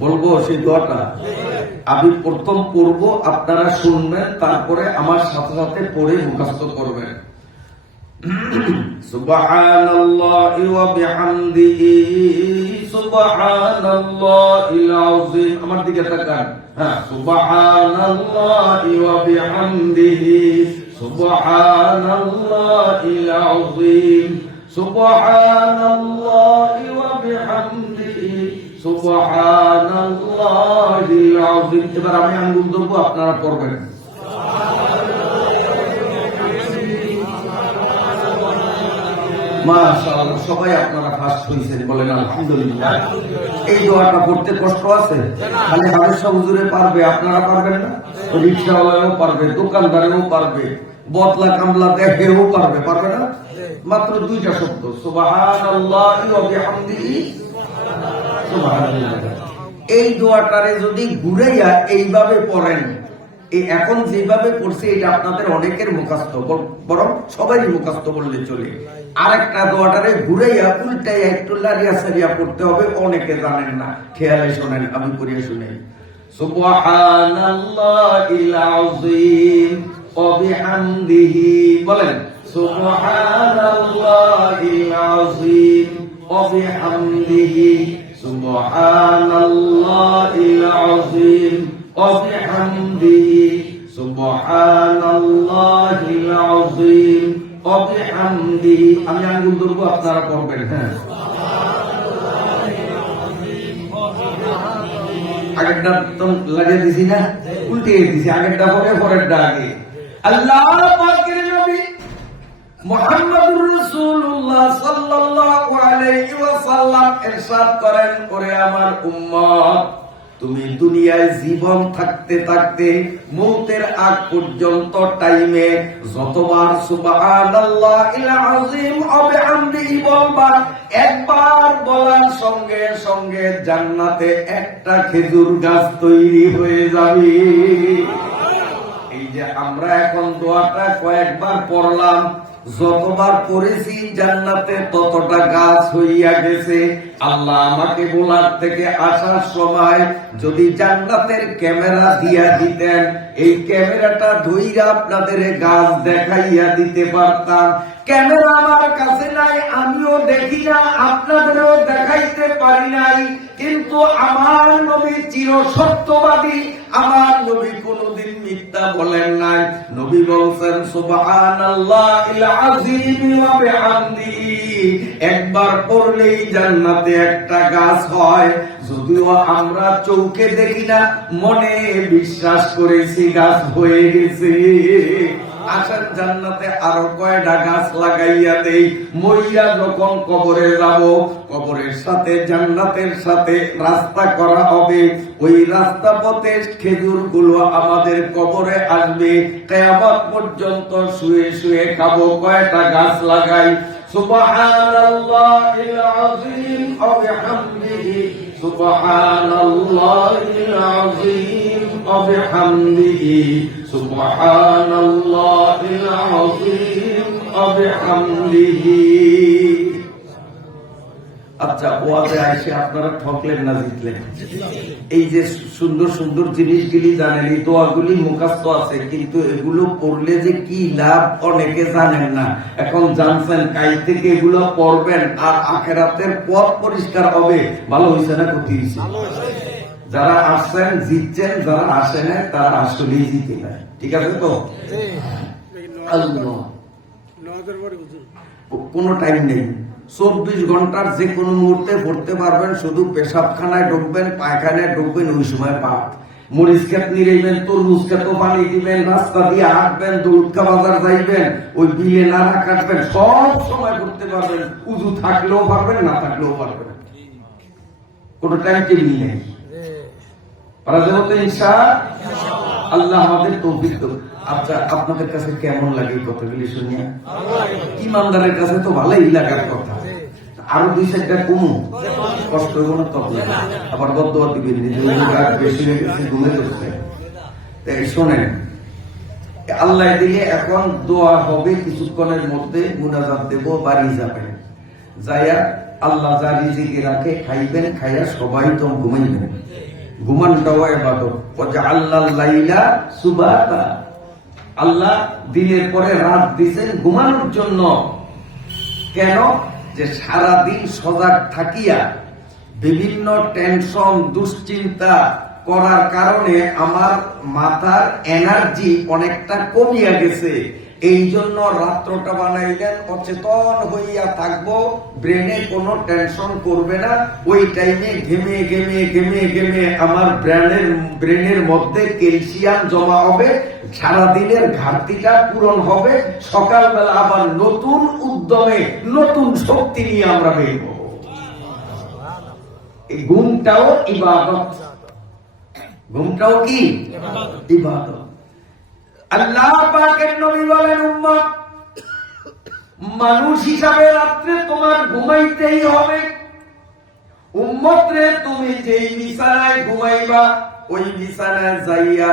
বলবো সেই দোয়াটা আমি প্রথম পড়বো, আপনারা শুনবেন, তারপরে আমার সাথে সাথে পড়ে মুখস্থ করবেন। সুবহানাল্লাহি ওয়া বিহামদিহি সুবহানাল্লাহিল আযীম। আমার দিকে তাকান। হ্যাঁ, সুবহানাল্লাহি ওয়া বিহামদিহি সুবহানাল্লাহিল আযীম সুবহানাল্লাহি ওয়া বিহামদিহি সুবহানাল্লাহিল আযীম। এবার আমি আঙ্গুল ধরবো, আপনারা পড়বেন। মাশাআল্লাহ, সবাই আপনারা ফার্স্ট হয়েছেন, বলেন আলহামদুলিল্লাহ। এই দোয়াটা পড়তে কষ্ট আছে? খালি হাবেশা হুজুরে পারবে, আপনারা পারবেন না? রিকশাওয়ালাও পারবে, দোকানদারেও পারবে, বদলা কামলা দেখেও পারবে, পারবে না? মাত্র দুইটা শব্দ, সুবহানাল্লাহি ওয়া বিহামদিহি সুবহানাল্লাহ। এই দোয়াটারে যদি ঘুরাইয়া এইভাবে পড়েন, এই এখন যেভাবে পড়ছে এটা আপনাদের অনেকের মুখস্থ, বরং সবারই মুখস্থ বললে চলে। আরেকটা দোয়াটারে ঘুরাইয়া উল্টাইয়া একটু লারিয়া সারিয়া পড়তে হবে, অনেকে জানেন না, খেয়ালে শোনেন, আমি পড়িয়ে শুনাই। সুবহানাল্লাহিল আযীম ওয়া বিহামদিহি, বলেন সুবহানাল্লাহিল আযীম ওয়া বিহামদিহি সুবহানাল্লাহিল আযীম ওয়া বিহামদিহি সুবহানাল্লাহিল আযীম ওয়া বিহামদিহি। আমি আঙ্গুল ধরবো, আপনারা করবেন। হ্যাঁ, আগেরটা তো লাগিয়ে দিছি না, উল্টে দিছি, আগেরটা পরে পরেরটা আগে। আল্লাহ পাকের নবী মুহাম্মদুর রাসূলুল্লাহ সাল্লাল্লাহু আলাইহি ওয়াসাল্লাম ইরশাদ করেন, ওরে আমার উম্মত, তুমি দুনিয়ায় জীবন থাকতে থাকতে মৌতের আগ পর্যন্ত টাইমে যতবার সুবহানাল্লাহিল আযীম ওয়া বিহামদিহি বলবা, একবার বলার সঙ্গে সঙ্গে জান্নাতে একটা খেজুর গাছ তৈরি হয়ে যাবে। এই যে আমরা এখন দোয়াটা কয়েকবার পড়লাম, যতবার পড়েছি জান্নাতে ততটা গাছ হইয়া গেছে। আল্লাহ আমাকে বলার থেকে আসার সময় যদি জান্নাতের ক্যামেরা দিয়া দিতেন, এই ক্যামেরাটা ধইরা আপনাদের গাছ দেখাইয়া দিতে পারতাম। ক্যামেরা আমার কাছে নাই, আমিও দেখি না, আপনাদেরও দেখাইতে পারি নাই, কিন্তু আমার নবী চির সত্যবাদী, আমার নবী কোনদিন মিথ্যা বলেন নাই। নবী বলছেন সুবহানাল্লাহিল আযীম ওয়া বিহামদিহি, একবার পড়লেই জান্নাতে একটা গাছ হয়। যদিও আমরা চোখে দেখি না, মনে বিশ্বাস করেছি গাছ হয়ে গেছে। আসেন জান্নাতে আরো কয়টা গাছ লাগাইয়া দেই। মইরা যখন কবরে যাব, কবরের সাথে জান্নাতের সাথে রাস্তা করা হবে, ওই রাস্তা পথে খেজুর গুলো আমাদের কবরে আসবে। কিয়ামত পর্যন্ত শুয়ে শুয়ে খাবো। কয়টা গাছ লাগাই? সুবহানাল্লাহিল আযীম ওয়া বিহামদিহি সুবহানাল্লাহিল আযীম ওয়া বিহামদিহি সুবহানাল্লাহিল আযীম ওয়া বিহামদিহি। আচ্ছা, ওয়াজে আইসে আপনারা ঠকলেন না জিতলেন? এই যে সুন্দর সুন্দর জিনিসগুলি জানেন, এই দোয়াগুলি মুখস্থ আছে, কিন্তু এগুলো পড়লে যে কি লাভ অনেকে জানেন না। এখন জানছেন, কাল থেকে এগুলো পড়বেন আর আখিরাতের পথ পরিষ্কার হবে। ভালো হয়েছে না? ক্ষতি হয়েছে? যারা আসছেন জিতছেন, যারা আসে না তারা আসলেই জিতে না। ঠিক আছে তো? কোনো টাইম নেই, 24 ঘন্টার যে কোনো মুহূর্তে পড়তে পারবেন। শুধু পেশাবখানায় ঢুকবেন, পায়খানায় ঢুকবেন, ওই সময় পাক মরিচ খেত নিরেবেন, তরমুজ খেত পানি দিবেন, রাস্তা দিয়ে হাঁটবেন, দুধকা বাজার যাইবেন, ওই বিলে নাড়া কাটবেন, সব সময় করতে পারবেন। উজু থাকলেও পারবেন, না থাকলেও পারবেন, কোনো টাইম টেবিল নেই। আল্লাহ আমাদের তৌফিক দেন। আচ্ছা, আপনাদের কাছে কেমন লাগে এই কথাগুলি শুনিয়া? ইমানদারের কাছে তো ভালোই লাগার কথা। আরো 2-4টা কমু, কষ্ট হইব না তখন। আবার বদদোয়া দিবেন, বেশি হয়ে গেছে, ঘুমে ধরছে। শোনেন, আল্লাহ দিলে এখন দোয়া হবে, কিছুক্ষণের মধ্যে মুনাজাত দেব, বাড়ি যাবেন, যাইয়া আল্লাহ যা রিজিকে রাখে খাইবেন, খাইয়া সবাই তো ঘুমাইবেন। ঘুমানটাও ইবাদত। আল্লাহ লাইলা সুবাতা, আল্লাহ দিনের পরে রাত দিয়েছেন ঘুমানোর জন্য। কেন? যে সারাদিন সজাগ থাকিয়া বিভিন্ন টেনশন দুশ্চিন্তা করার কারণে আমার মাথার এনার্জি অনেকটা কমিয়া গেছে। এই জন্য রাত্রটা বানাইলেন, অচেতন হইয়া থাকবো, ব্রেনে কোনো টেনশন করবে না। ওই টাইমে ঘেমে ঘেমে ঘেমে ঘেমে আমার ব্রেনের মধ্যে ক্যালসিয়াম জমা হবে, সারাদিনের ঘাটতিটা পূরণ হবে। সকালবেলা আবার নতুন উদ্যমে নতুন শক্তি নিয়ে আমরা বের হব। এই ঘুমটাও ইবাদত, ঘুমটাও কি ইবাদত। আল্লাহ পাকের নবী বলেন, উম্মত মানুষ হিসাবে রাত্রে তোমার ঘুমাইতেই হবে। উম্মত রে, তুমি যেই বিছানায় ঘুমাইবা ওই বিছানায় যাইয়া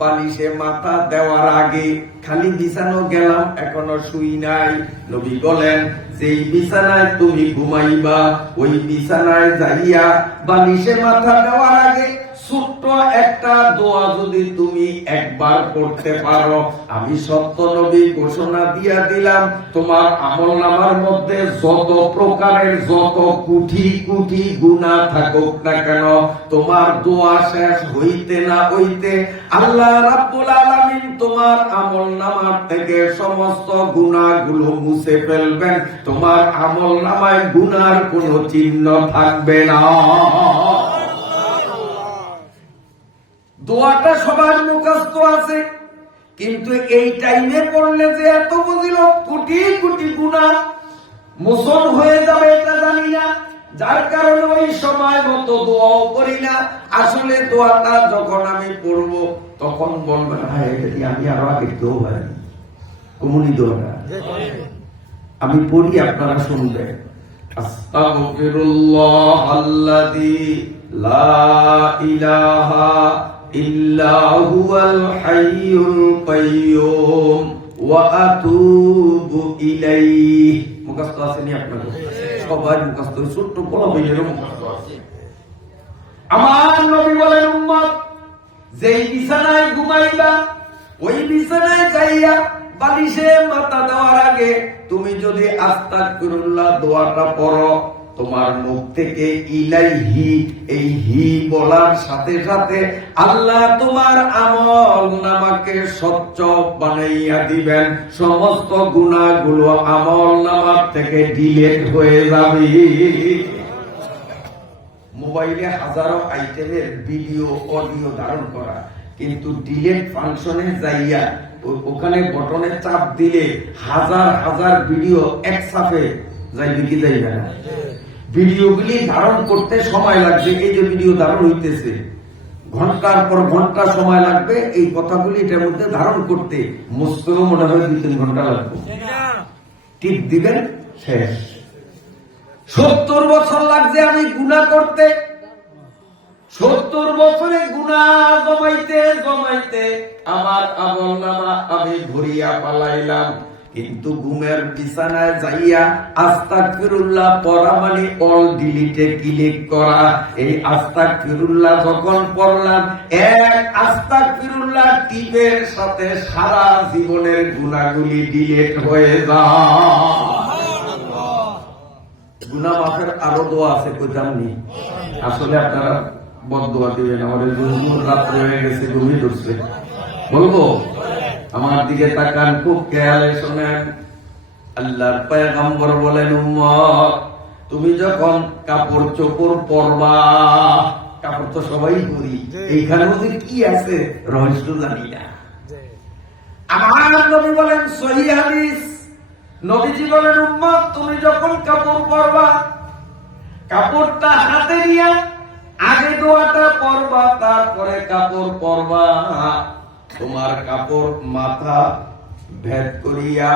বালিশে মাথা দেওয়ার আগে, খালি বিছানো গেলাম এখনো শুই নাই, নবী বলেন যেই বিছানায় তুমি ঘুমাইবা ওই বিছানায় যাইয়া বালিশে মাথা দেওয়ার আগে ছোট্ট একটা দোয়া যদি তুমি একবার করতে পারো, আমি সত্য নবী ঘোষণা দিয়া দিলাম, তোমার আমলনামার মধ্যে যত প্রকারের যত কোটি কোটি গুনাহ থাকুক না কেন, তোমার দোয়া শেষ হইতে না হইতে আল্লাহ রাব্বুল আলামিন তোমার আমলনামার থেকে সমস্ত গুনাহগুলো মুছে ফেলবেন। তোমার আমলনামায় গুনার কোনো চিহ্ন থাকবে না। দোয়াটা সবার মুখস্থ আছে, কিন্তু এই টাইমে পড়লে যে এত ফজিলত, কোটি কোটি গুনাহ মোচন হয়ে যাবে এটা জানি না, যার কারণে ওই সময় মতো দোয়াও করি না। আসলে দোয়াটা যখন আমি পড়বো তখন বলবেন, হ্যাঁ এটা কি আমি আরো আগে কেউ ভাই কমুনি দোয়াটা আমি পড়ি, আপনারা শুনবেন। আস্তাগফিরুল্লাহ আল্লাযী লা ইলাহা ইল্লা হুয়াল হাইয়ুল কাইয়্যুম ওয়া আতুবু ইলাইহি। মুখস্থ আছে নি আপনাদের? সবাই মুখস্থ, ছোট্ট বড় বইয়েরও মুখস্থ আছে। আমার নবী বলেন, উম্মত যেই বিছানায় ঘুমাইবা ওই বিছানায় যাইয়া বালিশে মাথা দেওয়ার আগে তুমি যদি আস্তাগফিরুল্লাহ দোয়াটা পড়ো, তোমার মুখ থেকে ইলাইহি এই হি বলার সাথে সাথে আল্লাহ তোমার আমল নামাকে স্বচ্ছ বানাইয়া দিবেন। সমস্ত গুনাহগুলো আমল নামার থেকে ডিলিট হয়ে যাবে। মোবাইলে হাজারো আইটেমের ভিডিও অডিও ধারণ করা, কিন্তু ডিলিট ফাংশনে যাইয়া ওখানে বটনে চাপ দিলে হাজার হাজার ভিডিও একসাথে যাইবে কি যাইবে না? ভিডিওগুলি ধারণ করতে সময় লাগবে, এই যে ভিডিও ধারণ হইতেছে ঘন্টার পর ঘন্টা সময় লাগবে এই কথাগুলি এটার মধ্যে ধারণ করতে। মুস্তেও মনে হয় 2-3 ঘন্টা লাগবে। টিপ দিবেন শেষ। 70 বছর লাগছে আমি গুনাহ করতে, 70 বছরে গুনাহ জমাইতে জমাইতে আমার আমলনামা আমি ভরিয়া পালাইলাম। কিন্তু ঘুমের বিছানায় যাইয়া আস্তাগফিরুল্লাহ পড়া মানে অল ডিলিটে ক্লিক করা। এই আস্তাগফিরুল্লাহ যখন পড়লাম, এক আস্তাগফিরুল্লাহ টিপের সাথে সারা জীবনের গুনাহগুলি ডিলিট হয়ে যায়। গুনাহ মাফের আরো দোয়া আছে, কইতাম নি? আসলে আপনারা বদদোয়া দিবেন। আমাদের রাত্রে হয়ে গেছে, ঘুমিয়ে ধরছে। বলবো? আমার দিকে তাকান, খুব খেয়ালে শোনেন। আল্লাহর পয়গম্বর বলেন, উম্মত তুমি যখন কাপড় চোপড় পরবা, কাপড় তো সবাই পরি, এইখানেও যে কি আছে রহস্য জানি না। আমার নবী বলেন, সহিহ হাদিস, নবীজি বলেন, উম্মত তুমি যখন কাপড় পরবা, কাপড়টা হাতে নিয়ে আগে দোয়াটা পরবা, তারপরে কাপড় পরবা। তোমার কাপড় মাথা ভেদ করিয়া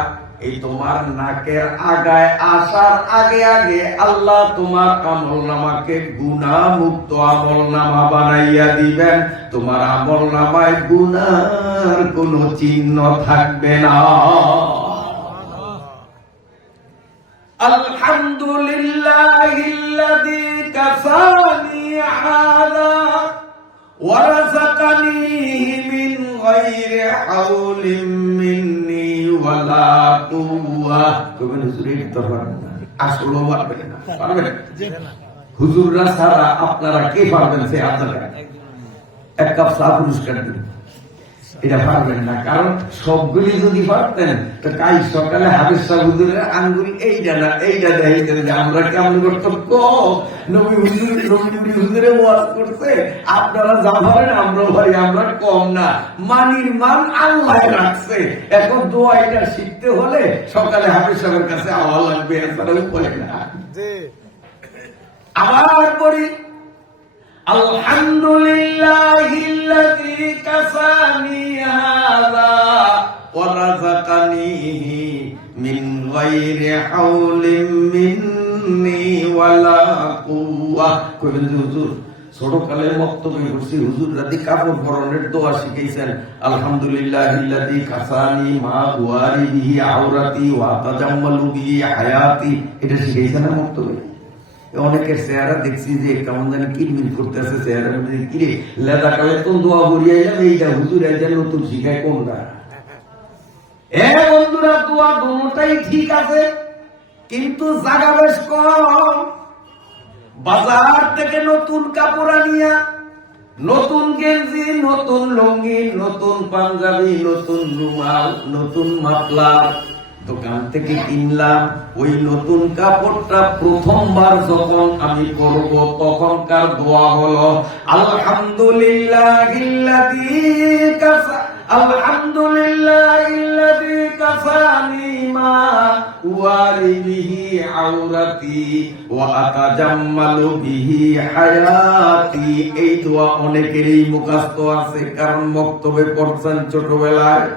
এই তোমার নাকের আগায় আসার আগে আগে আল্লাহ তোমার আমল নামাকে গুনাহ মুক্ত আমল নামা বানাইয়া দিবেন। তোমার আমল নামায় গুনার কোনো চিহ্ন থাকবে না। আলহামদুলিল্লাহিল্লাযী কাসানি হাযা ওয়া রাযাকানিহি মিন গায়রি হাওলিন মিন্নি ওয়ালা কুওয়া। কবেন হুজুর এই তো পারবেন না, আসলে পারবেন না, পারবেন হুজুররা ছাড়া আপনারা কে পারবেন? সে আপনারা এক কাপ চা পুরস্কার দিন, এটা পারবেন না। কারণ সবগুলি যদি পারতেন তো কাল সকালে হাফেজ সাহেব হুজুরের আঙ্গুল এইটা না এইটা দেয়, আমরা কেমন করতাম? নবী হুজুরে ওয়াজ করছে, আপনারা যা পারেন আমরাও পারি, আমরা কম না। মানির মান আল্লাহ রাখছে। এখন দোয়া এটা শিখতে হলে সকালে হাফেজ সাহেবের কাছে আওয়া লাগবে, এছাড়া উপায় না। আবার পড়ি, আলহামদুলিল্লাহিল্লাযী কাসানি হাযা ওয়া রাযাকানিহি মিন গায়রি হাওলিন মিন্নি ওয়ালা কুওয়া। কইবেন হুজুর ছোটকালের বক্তব্য করছি, হুজুর রাদি কাপড় পরনের দোয়া শিখাইছেন, আলহামদুলিল্লাহিল্লাযী কাসানি মা ওয়ারি বিহি আওরাতি ওয়া তাজাম্মালু বিহি হায়াতি, এটা শিখাইছেন না বক্তব্য। অনেকের চেহারা দেখছি যে কেমন জানি কিরমির করতেছে, চেহারা কিরে লেদা কালে তো দোয়া করিয়া যাবে, এইটা হুজুর একজন নতুন শিখায় কোনটা? বন্ধুরা, দোয়া দুটাই ঠিক আছে, কিন্তু জায়গা বেশ কম। বাজার থেকে নতুন কাপড় আনিয়া, নতুন গেঞ্জি, নতুন লুঙ্গি, নতুন পাঞ্জাবি, নতুন রুমাল, নতুন মাফলার দোকান থেকে কিনলাম। ওই নতুন কাপড়টা প্রথমবার যখন আমি পরব, তখনকার দোয়া হলো আলহামদুলিল্লাহিল্লাযী কাসানি মা ওয়ারি বিহি আওরাতি ওয়া আতাজাম্মালু বিহি হায়াতি। এই দোয়া অনেকেরই মুখস্থ আছে, কারণ বক্তব্যে পড়ছেন ছোটবেলায়।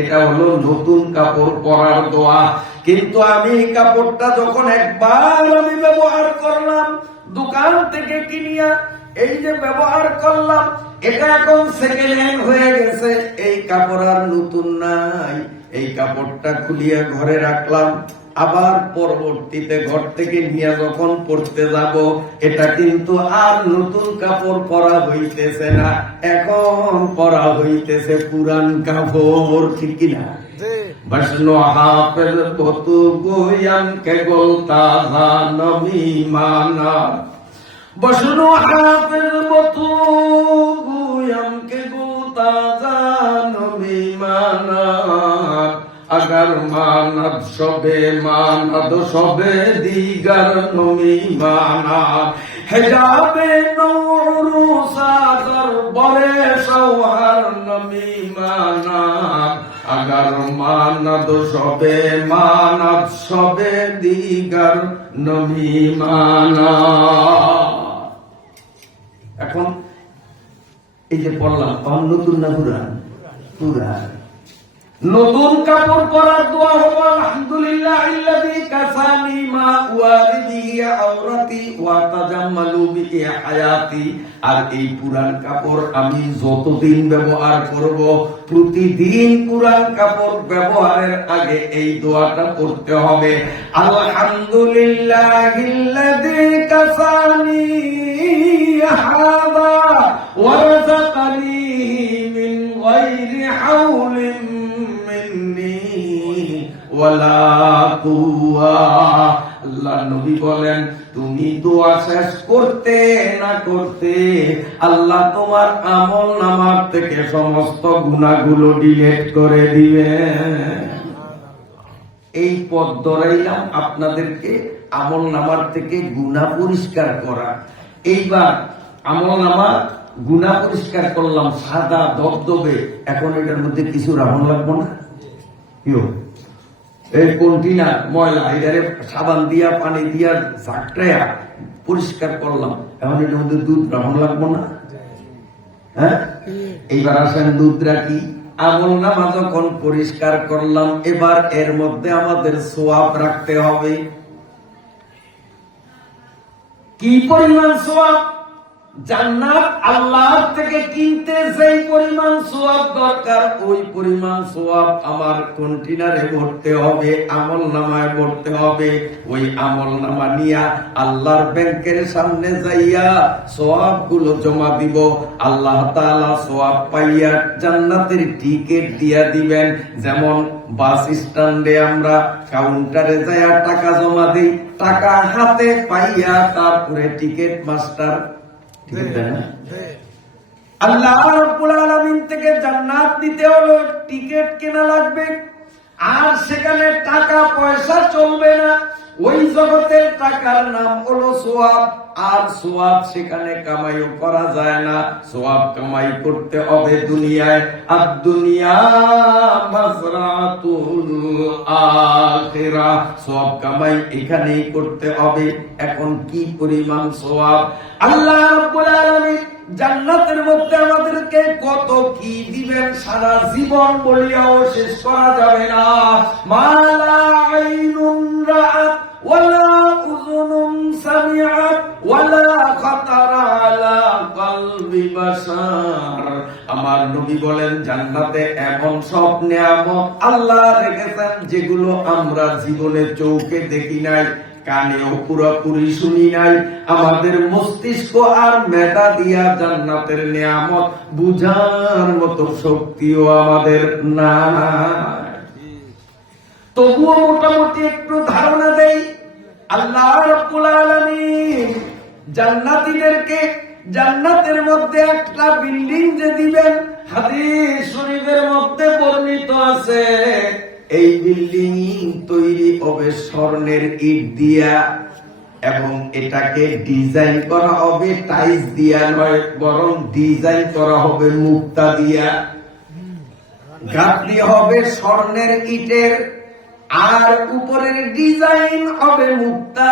এটা হলো নতুন কাপড় পরার দোয়া। কিন্তু আমি কাপড়টা যখন একবার আমি ব্যবহার করলাম, দোকান থেকে কিনিয়া এই যে ব্যবহার করলাম, এটা এখন সেকেন্ড হ্যান্ড হয়ে গেছে, এই কাপড় আর নতুন নাই। এই কাপড়টা খুলিয়া ঘরে রাখলাম, আবার পরবর্তীতে ঘর থেকে নিয়ে যখন পড়তে যাব, এটা কিন্তু আর নতুন কাপড় পরা হইতেছে না, এখন পরা হইতেছে পুরান কাপড়। ঠিক কিনা? বসনো হাফেজ বতু গোয়াম কে গোলতা জানমি মানা, বসনো হাফেজ বতু গোয়াম কে গোলতা জানমি মানা। আগার মানদ সবে দিগার নমি মানা, হেজাবে নূরু সাগর বরে সওহার নমি মানা। আগার মানদ সবে দিগার নমি মানা। এখন এই যে পড়লাম, নতুন না পুরান? পুরান। নতুন কাপড় পরার দোয়া হলো আলহামদুলিল্লাহিল্লাযী কাসানি মা ওয়ারি বিহি আওরাতি ওয়া তাজাম্মালু বিহি হায়াতি। আর এই পুরান কাপড় আমি যতদিন ব্যবহার করব, প্রতিদিন পুরান কাপড় ব্যবহারের আগে এই দোয়াটা পড়তে হবে, আলহামদুলিল্লাহিল্লাযী কাসানি হাযা ওয়া রাযাকানি মিন গায়রি হাওলিন ওয়ালা কুওয়া। আল্লাহ নবী বলেন, তুমি দোয়া শেষ করতে না করতে আল্লাহ তোমার আমল নামার থেকে সমস্ত গুনাহগুলো ডিলিট করে দিবে। এই পথ ধরাইলাম আপনাদেরকে আমল নামার থেকে গুনাহ পরিষ্কার করা। এইবার আমল নামা গুনাহ পরিষ্কার করলাম, সাদা দবদবে। এখন এটার মধ্যে কিছু রাখুন লাগবো না? এই কোনটিনা ময়লা, এটারে সাবান দিয়া পানি দিয়া ঝাঁকড়াইয়া পরিষ্কার করলাম, এখন এটার মধ্যে দুধ রাখুন লাগবো না? হ্যাঁ, এইবার আসেন দুধ রাখি। আমল নামা যখন পরিষ্কার করলাম, এবার এর মধ্যে আমাদের সোয়াব রাখতে হবে। কি পরিমাণ সোয়াব? জান্নাত আল্লাহ থেকে কিনতে যেই পরিমাণ সোয়াব দরকার, ওই পরিমাণ সোয়াব আমার কন্টেনারে ভরতে হবে, আমল নামায় ভরতে হবে। ওই আমল নামা নিয়া আল্লাহর ব্যাংকের সামনে যাইয়া সোয়াব গুলো জমা দিব। আল্লাহ তাআলা সোয়াব পাইয়া জান্নাতের টিকিট দিয়া দিবেন। যেমন বাস স্ট্যান্ডে আমরা কাউন্টারে যাইয়া টাকা জমা দিই, টাকা হাতে পাইয়া তারপরে টিকিট মাস্টার আল্লাহ রাব্বুল আলামিন থেকে জান্নাত দিতে হলো টিকিট কেনা লাগবে। আর সেখানে টাকা পয়সা চলবে না, ওই জগতের টাকার নাম হলো সোয়াব। আর সোয়াব সেখানে কামাইও করা যায় না, সোয়াব কামাই করতে হবে দুনিয়ায়। আর দুনিয়া মাযরাতুল আখিরাহ, সোয়াব কামাই এখানেই করতে হবে। এখন কি পরিমাণ সোয়াব! আল্লাহ রাব্বুল আলামিন জান্নাতের মধ্যে আমাদেরকে কত কি দিবেন, সারা জীবন বলিয়াও শেষ করা যাবে না। মালা আইনুন রাআত ওয়ালা উযুনুন সামিআত ওয়ালা খাতারা আলা কলবি বাশার। আমার নবী বলেন, জান্নাতে এমন সব নিয়ামত আল্লাহ রেখেছেন যেগুলো আমরা জীবনে চোখে দেখি নাই, কানেও পুরোপুরি শুনি নাই। আমাদের মস্তিষ্ক আর মেধা দিয়া জান্নাতের নিয়ামত বুঝার মতো শক্তিও আমাদের না। তবুও মোটামুটি একটু ধারণা দেই। আল্লাহ রাব্বুল আলামিন জান্নাতীদেরকে জান্নাতের মধ্যে একটা বিল্ডিং যে দিবেন, হাদিস শরীফের মধ্যে বর্ণিত আছে, এই বিল্ডিং তৈরি হবে স্বর্ণের ইট দিয়া, এবং এটাকে ডিজাইন করা হবে টাইলস দিয়া নয়, বরং ডিজাইন করা হবে মুক্তা দিয়া। গাঁথনি হবে স্বর্ণের ইটের, আর উপরের ডিজাইন হবে মুক্তা।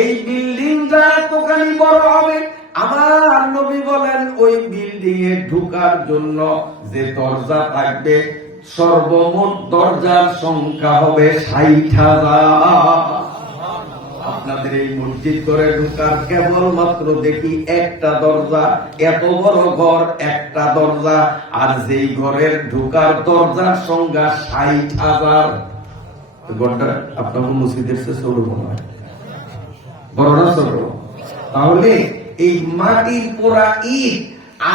এই বিল্ডিংটা এতখানি বড় হবে, আমার নবী বলেন ওই বিল্ডিং এ ঢোকার জন্য যে দরজা থাকবে, সর্বমোট দরজার সংখ্যা হবে 60,000। আপনাদের এই মসজিদ করে ঢোকার কেবলমাত্র দেখি একটা দরজা, এত বড় ঘর একটা দরজা, আর যেই ঘরের ঢোকার দরজার সংখ্যা 60,000। ঘরটা আপনার মসজিদের চেয়ে ছোট মনে হয়, বড় না ছোট? তাহলে এই মাটির পোড়া ইট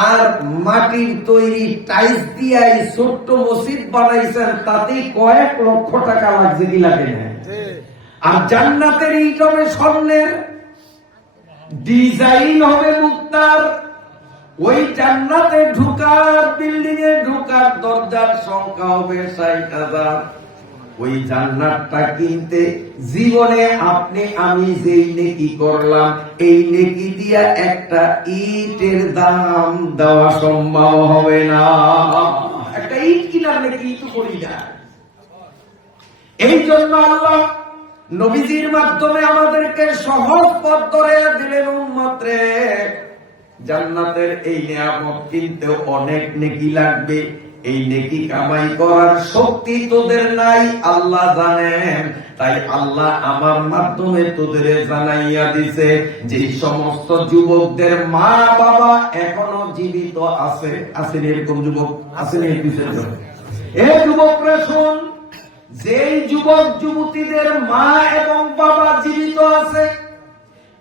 আর মাটির তৈরি টাইলস দিয়ে এই ছোট্ট মসজিদ বানাইছেন, তাতেই কয়েক লক্ষ টাকা লাগছে কি লাগে না? আর জান্নাতের ইট হবে স্বর্ণের, ডিজাইন হবে মুক্তার। ওই জান্নাতে ঢুকার বিল্ডিং এ ঢুকার দরজার সংখ্যা হবে 60,000। ওই জান্নাতটা কিনতে জীবনে আপনি আমি যেই নেকি করলাম, এই নেকি দিয়া একটা ইটের দাম দেওয়া সম্ভব হবে না। একটা ইট কিনার নেকি তো করি না। এই জন্য আল্লাহ নবীজির মাধ্যমে আমাদেরকে সহজ পথ ধরে দিলেন, উম্মত রে, জান্নাতের এই নিয়ামত কিনতে অনেক নেকি লাগবে। এই নেকি কামাই করার শক্তি তোদের নাই, আল্লাহ জানেন। তাই আল্লাহ আমার মাধ্যমে তোদের জানাইয়া দিছে, যে সমস্ত যুবকদের মা বাবা এখনো জীবিত আছে, আছেন এরকম যুবক আছেন এই পিছনে, এই যুবকরা শোন, যেই যুবক যুবতীদের মা এবং বাবা জীবিত আছে,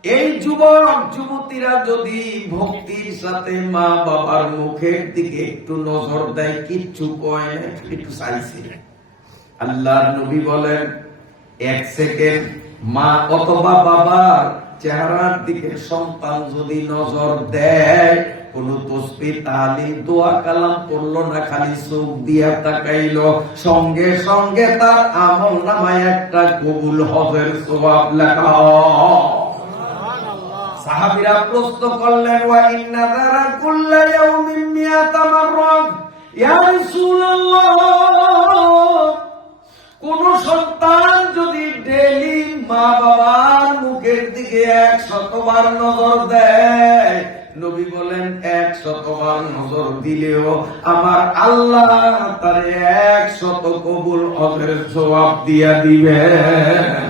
এই যুবক যুবতীরা যদি ভক্তির সাথে মা বাবার মুখের দিকে একটু নজর দেয়, কিচ্ছু কয় না, একটু চাইছে, আল্লাহর নবী বলেন এক সেকেন্ড মা অথবা বাবার চেহারার দিকে সন্তান যদি নজর দেয়, কোন তসবিহ তাহলিল দোয়া কালাম পড়লো না, খালি চোখ দিয়া তাকাইলো, সঙ্গে সঙ্গে তার আমল নামায় একটা কবুল হজের সওয়াব লেখা। সাহাবীরা প্রশ্ন করলেন, ওয়া ইন্না যারা কুল্লা ইয়াউমিন মিয়াতা মাররা, ইয়া রাসূলুল্লাহ, কোন সন্তান যদি ডেইলি মা বাবার মুখের দিকে 100 বার নজর দেয়, নবী বলেন 100 বার নজর দিলেও আমার আল্লাহ তারে 100 কবুল হজের সওয়াব দিয়া দিবেন।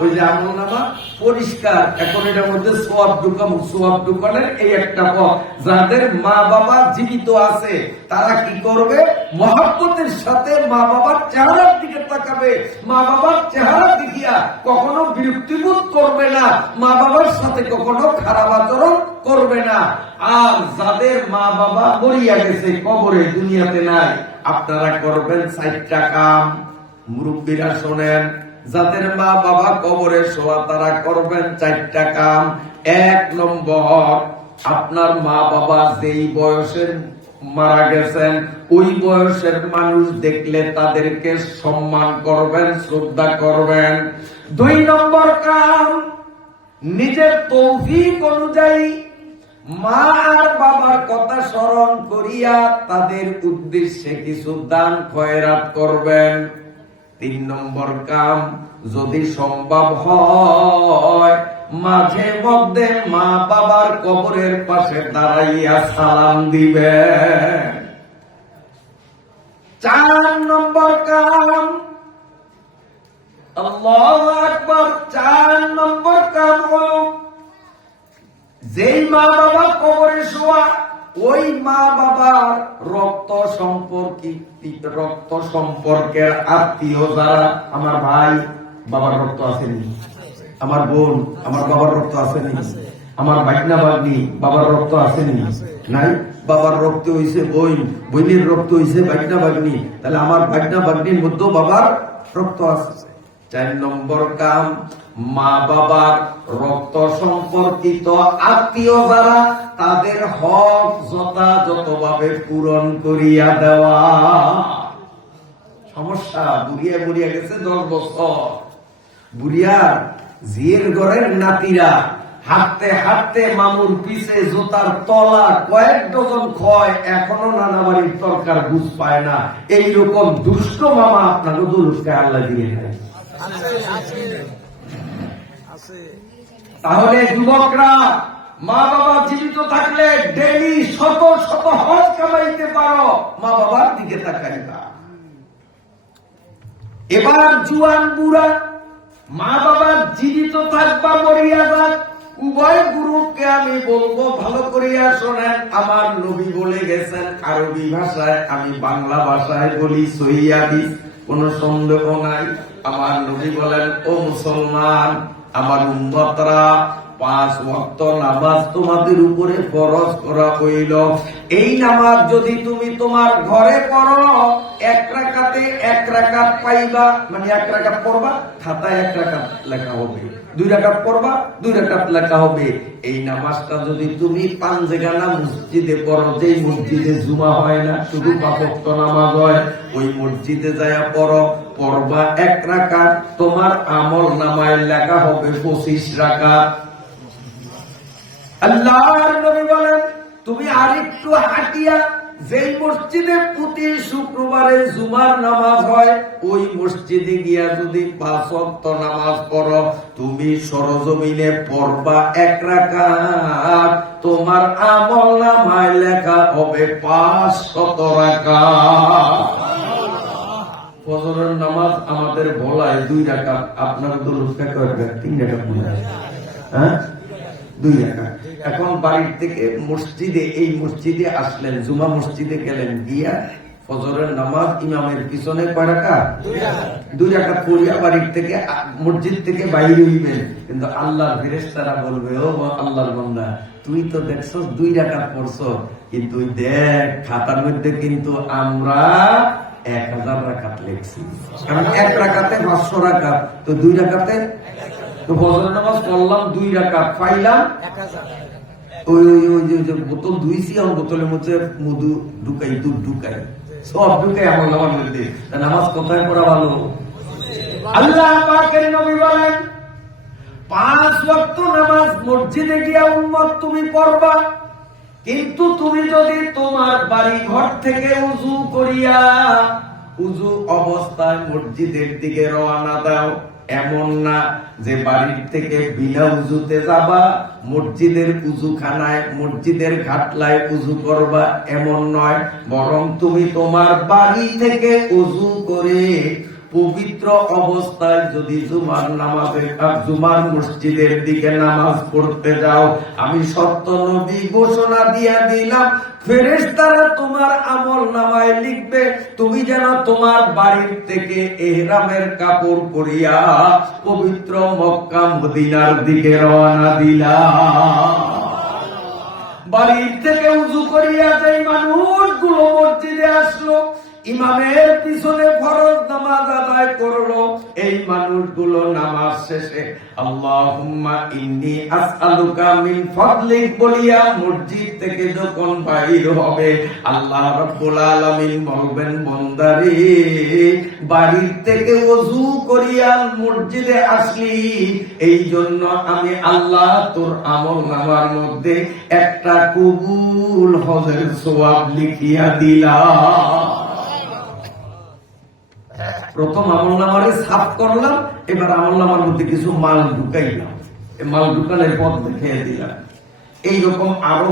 ওই যে আমল নামা পরিষ্কার, এখন এটার মধ্যে সওয়াব ঢুকাবো, সওয়াব ঢুকানোর এই একটা পথ। যাদের মা বাবা জীবিত আছে তারা কি করবে? মহব্বতের সাথে মা বাবার চেহারার দিকে তাকাবে, মা বাবার চেহারা দেখিয়া কখনো বিরক্তিবোধ করবে না, মা বাবার সাথে কখনো খারাপ আচরণ করবে না। আর যাদের মা বাবা মরিয়া গেছে, কবরে, দুনিয়াতে নাই, আপনারা করবেন 4টা কাম। মুরব্বীরা শোনেন, যাদের মা বাবা কবরে শোয়া তারা করবেন 4টা কাম। 1 নম্বর, আপনার মা বাবা যেই বয়সের মারা গেছেন ওই বয়সের মানুষ দেখলে তাদেরকে সম্মান করবেন, শ্রদ্ধা করবেন। 2 নম্বর কাম, নিজের তৌফিক অনুযায়ী মা আর বাবার কথা স্মরণ করিয়া তাদের উদ্দেশ্যে কিছু দান খয়রাত করবেন। 3 নম্বর কাম, যদি সম্ভব হয় মাঝে মধ্যে মা বাবার কবরের পাশে দাঁড়াইয়া সালাম দিবেন। 4 নম্বর কাম, আল্লাহু আকবার, 4 নম্বর কাম হলো যেই মা বাবা কবরে শোয়া ওই মা বাবার রক্ত সম্পর্কের আত্মীয় যারা, আমার ভাই বাবার রক্ত আসেনি, আমার বোন আমার বাবার রক্ত আসেনি, আমার ভাগনা ভাগ্নি বাবার রক্ত আসেনি, নাই, বাবার রক্ত হইছে বোন, বোনের রক্ত হইছে ভাগনা ভাগ্নি, তাহলে আমার ভাগনা ভাগ্নির মধ্যেও বাবার রক্ত আছে। 4 নম্বর কাম, মা বাবার রক্ত সম্পর্কিত আত্মীয় যারা তাদের হক যথাযথভাবে পূরণ করিয়া দেওয়া। সমস্যা, বুড়িয়া বুড়িয়া গেছে 10 বছর, বুড়িয়া জিয়ের ঘরের নাতিরা হাঁটতে হাঁটতে মামুর পিছে জুতার তলা কয়েক ডজন ক্ষয়, এখনো নানা বাড়ির তরকার বুঝ পায় না। এইরকম দুষ্ট মামা আপনাকে দুরুস্কে আল্লাহ দিয়ে নেয়। তাহলে যুবকরা, মা বাবা জীবিত থাকলে ডেইলি শত শত হজ কামাইতে পারো, মা বাবার দিকে তাকাইবা। এবার জুয়ান বুড়া, মা বাবা জীবিত থাকবা মরিয়া যাক, উভয় গ্রুপকে আমি বলবো ভালো করিয়া শোনেন। আমার নবী বলে গেছেন আরবি ভাষায়, আমি বাংলা ভাষায় বলি সহিহ হাদিস, কোন সন্দেহ নাই। আমার নবী বলেন, ও মুসলমান, আমার উম্মতরা, 5 ওয়াক্ত নামাজ তোমাদের উপরে ফরজ করা হইল। এই নামাজ যদি তুমি তোমার ঘরে পড়ো, 1 রাকাতে 1 রাকাত পাইবা, মানে 1 রাকাত পড়বা, খাতায় 1 রাকাত লেখা হবে। 2 রাকাত পড়বা, 2 রাকাত লেখা হবে। এই নামাজটা যদি তুমি পাঞ্জেগানা মসজিদে পড়ো, যেই মসজিদে জুমা হয় না, শুধু 5 ওয়াক্ত নামাজ হয়, ওই মসজিদে যায়া পড়ো, পড়বা 1 রাকাত, তোমার আমল নামায় লেখা হবে 25 রাকাত। আল্লাহর নবী বলেন, তুমি আরেকটু হাঁটিয়া যেই মসজিদে প্রতি শুক্রবারে জুমার নামাজ হয়, ওই মসজিদে গিয়া যদি 5 ওয়াক্ত নামাজ পড়ো, তুমি সরজমিনে পড়বা 1 রাকাত, তোমার আমল নামায় লেখা হবে 500 রাকাত। ফজরের নামাজ আমাদের বলায় 2 রাকাত, আপনার দরুদ কয় রাকাত? 3 রাকাত মনে হয়, হ্যাঁ, 2 রাকাত। এখন বাড়ির থেকে মসজিদে, এই মসজিদে আসলেন, জুমা মসজিদে গেলেন, গিয়া ফজরের নামাজ ইমামের পিছনে কয় রাকাত? 2 রাকাত পড়িয়া বাড়ির থেকে, মসজিদ থেকে বাইরে হইবেন, কিন্তু আল্লাহর ফেরেশতারা বলবে, ও আল্লাহর বান্দা, তুই তো দেখছস 2 রাকাত পড়ছ, কিন্তু দেখ খাতার মধ্যে কিন্তু আমরা 1000 রাকাত লিখছি। কারণ 1 রাকাতে 500 রাকাত, তো 2 রাকাতে তো ফজরের নামাজ পড়লাম 2 রাকাত, পাইলাম 1000। ওই যে বোতল ধুইছি, আমার বোতলের মধ্যে মধু ঢুকাই, দুধ ঢুকাই, সব ঢুকাই আমার নামার মধ্যে। নামাজ কোথায় পড়া ভালো? আল্লাহ পাকের নবী বলেন 5 ওয়াক্ত নামাজ মসজিদে গিয়া উম্মত তুমি পড়বা, কিন্তু তুমি যদি তোমার বাড়ি ঘর থেকে উযু করিয়া উযু অবস্থায় মসজিদের দিকে রওনা দাও, এমন না যে বাড়ির থেকে বিনা উযুতে যাবা মসজিদের উযুখানায়, মসজিদের ঘাটলায় উযু করবা, এমন নয়। বরং তুমি তোমার বাড়ি থেকে উযু করে পবিত্র অবস্থায় যদি জুমার মসজিদের দিকে নামাজ পড়তে যাও, আমি সত্য নবী ঘোষণা দিয়া দিলাম, ফেরেশতারা তোমার আমল নামায় লিখবে তুমি যেন তোমার বাড়ির থেকে ইহরামের কাপড় পরিয়া পবিত্র মক্কা মদিনার দিকে রওনা দিলা। বাড়ির থেকে উযু করিয়া যেই মানুষগুলো মসজিদে আসলো, ইমামের পিছনে ফরজ নামাজ আদায় করলো, এই মানুষগুলো নামাজ শেষে আল্লাহুম্মা ইন্নী আসআলুকা মিন ফাদলিক বলিয়া মসজিদ থেকে যখন বাইর হবে, আল্লাহ রাব্বুল আলামিন বলবেন, বান্দারে বাড়ির থেকে ওযু করিয়া মসজিদে আসলি, এই জন্য আমি আল্লাহ তোর আমল নামার মধ্যে একটা কবুল হজের সওয়াব লিখিয়া দিলাম। প্রথম আমল নামারে সাফ করলাম, এবার আমল নামার মধ্যে কিছু মাল ঢুকাইলাম, মাল ঢুকানোর পথ দেখিয়ে দিলাম। এইরকম আরো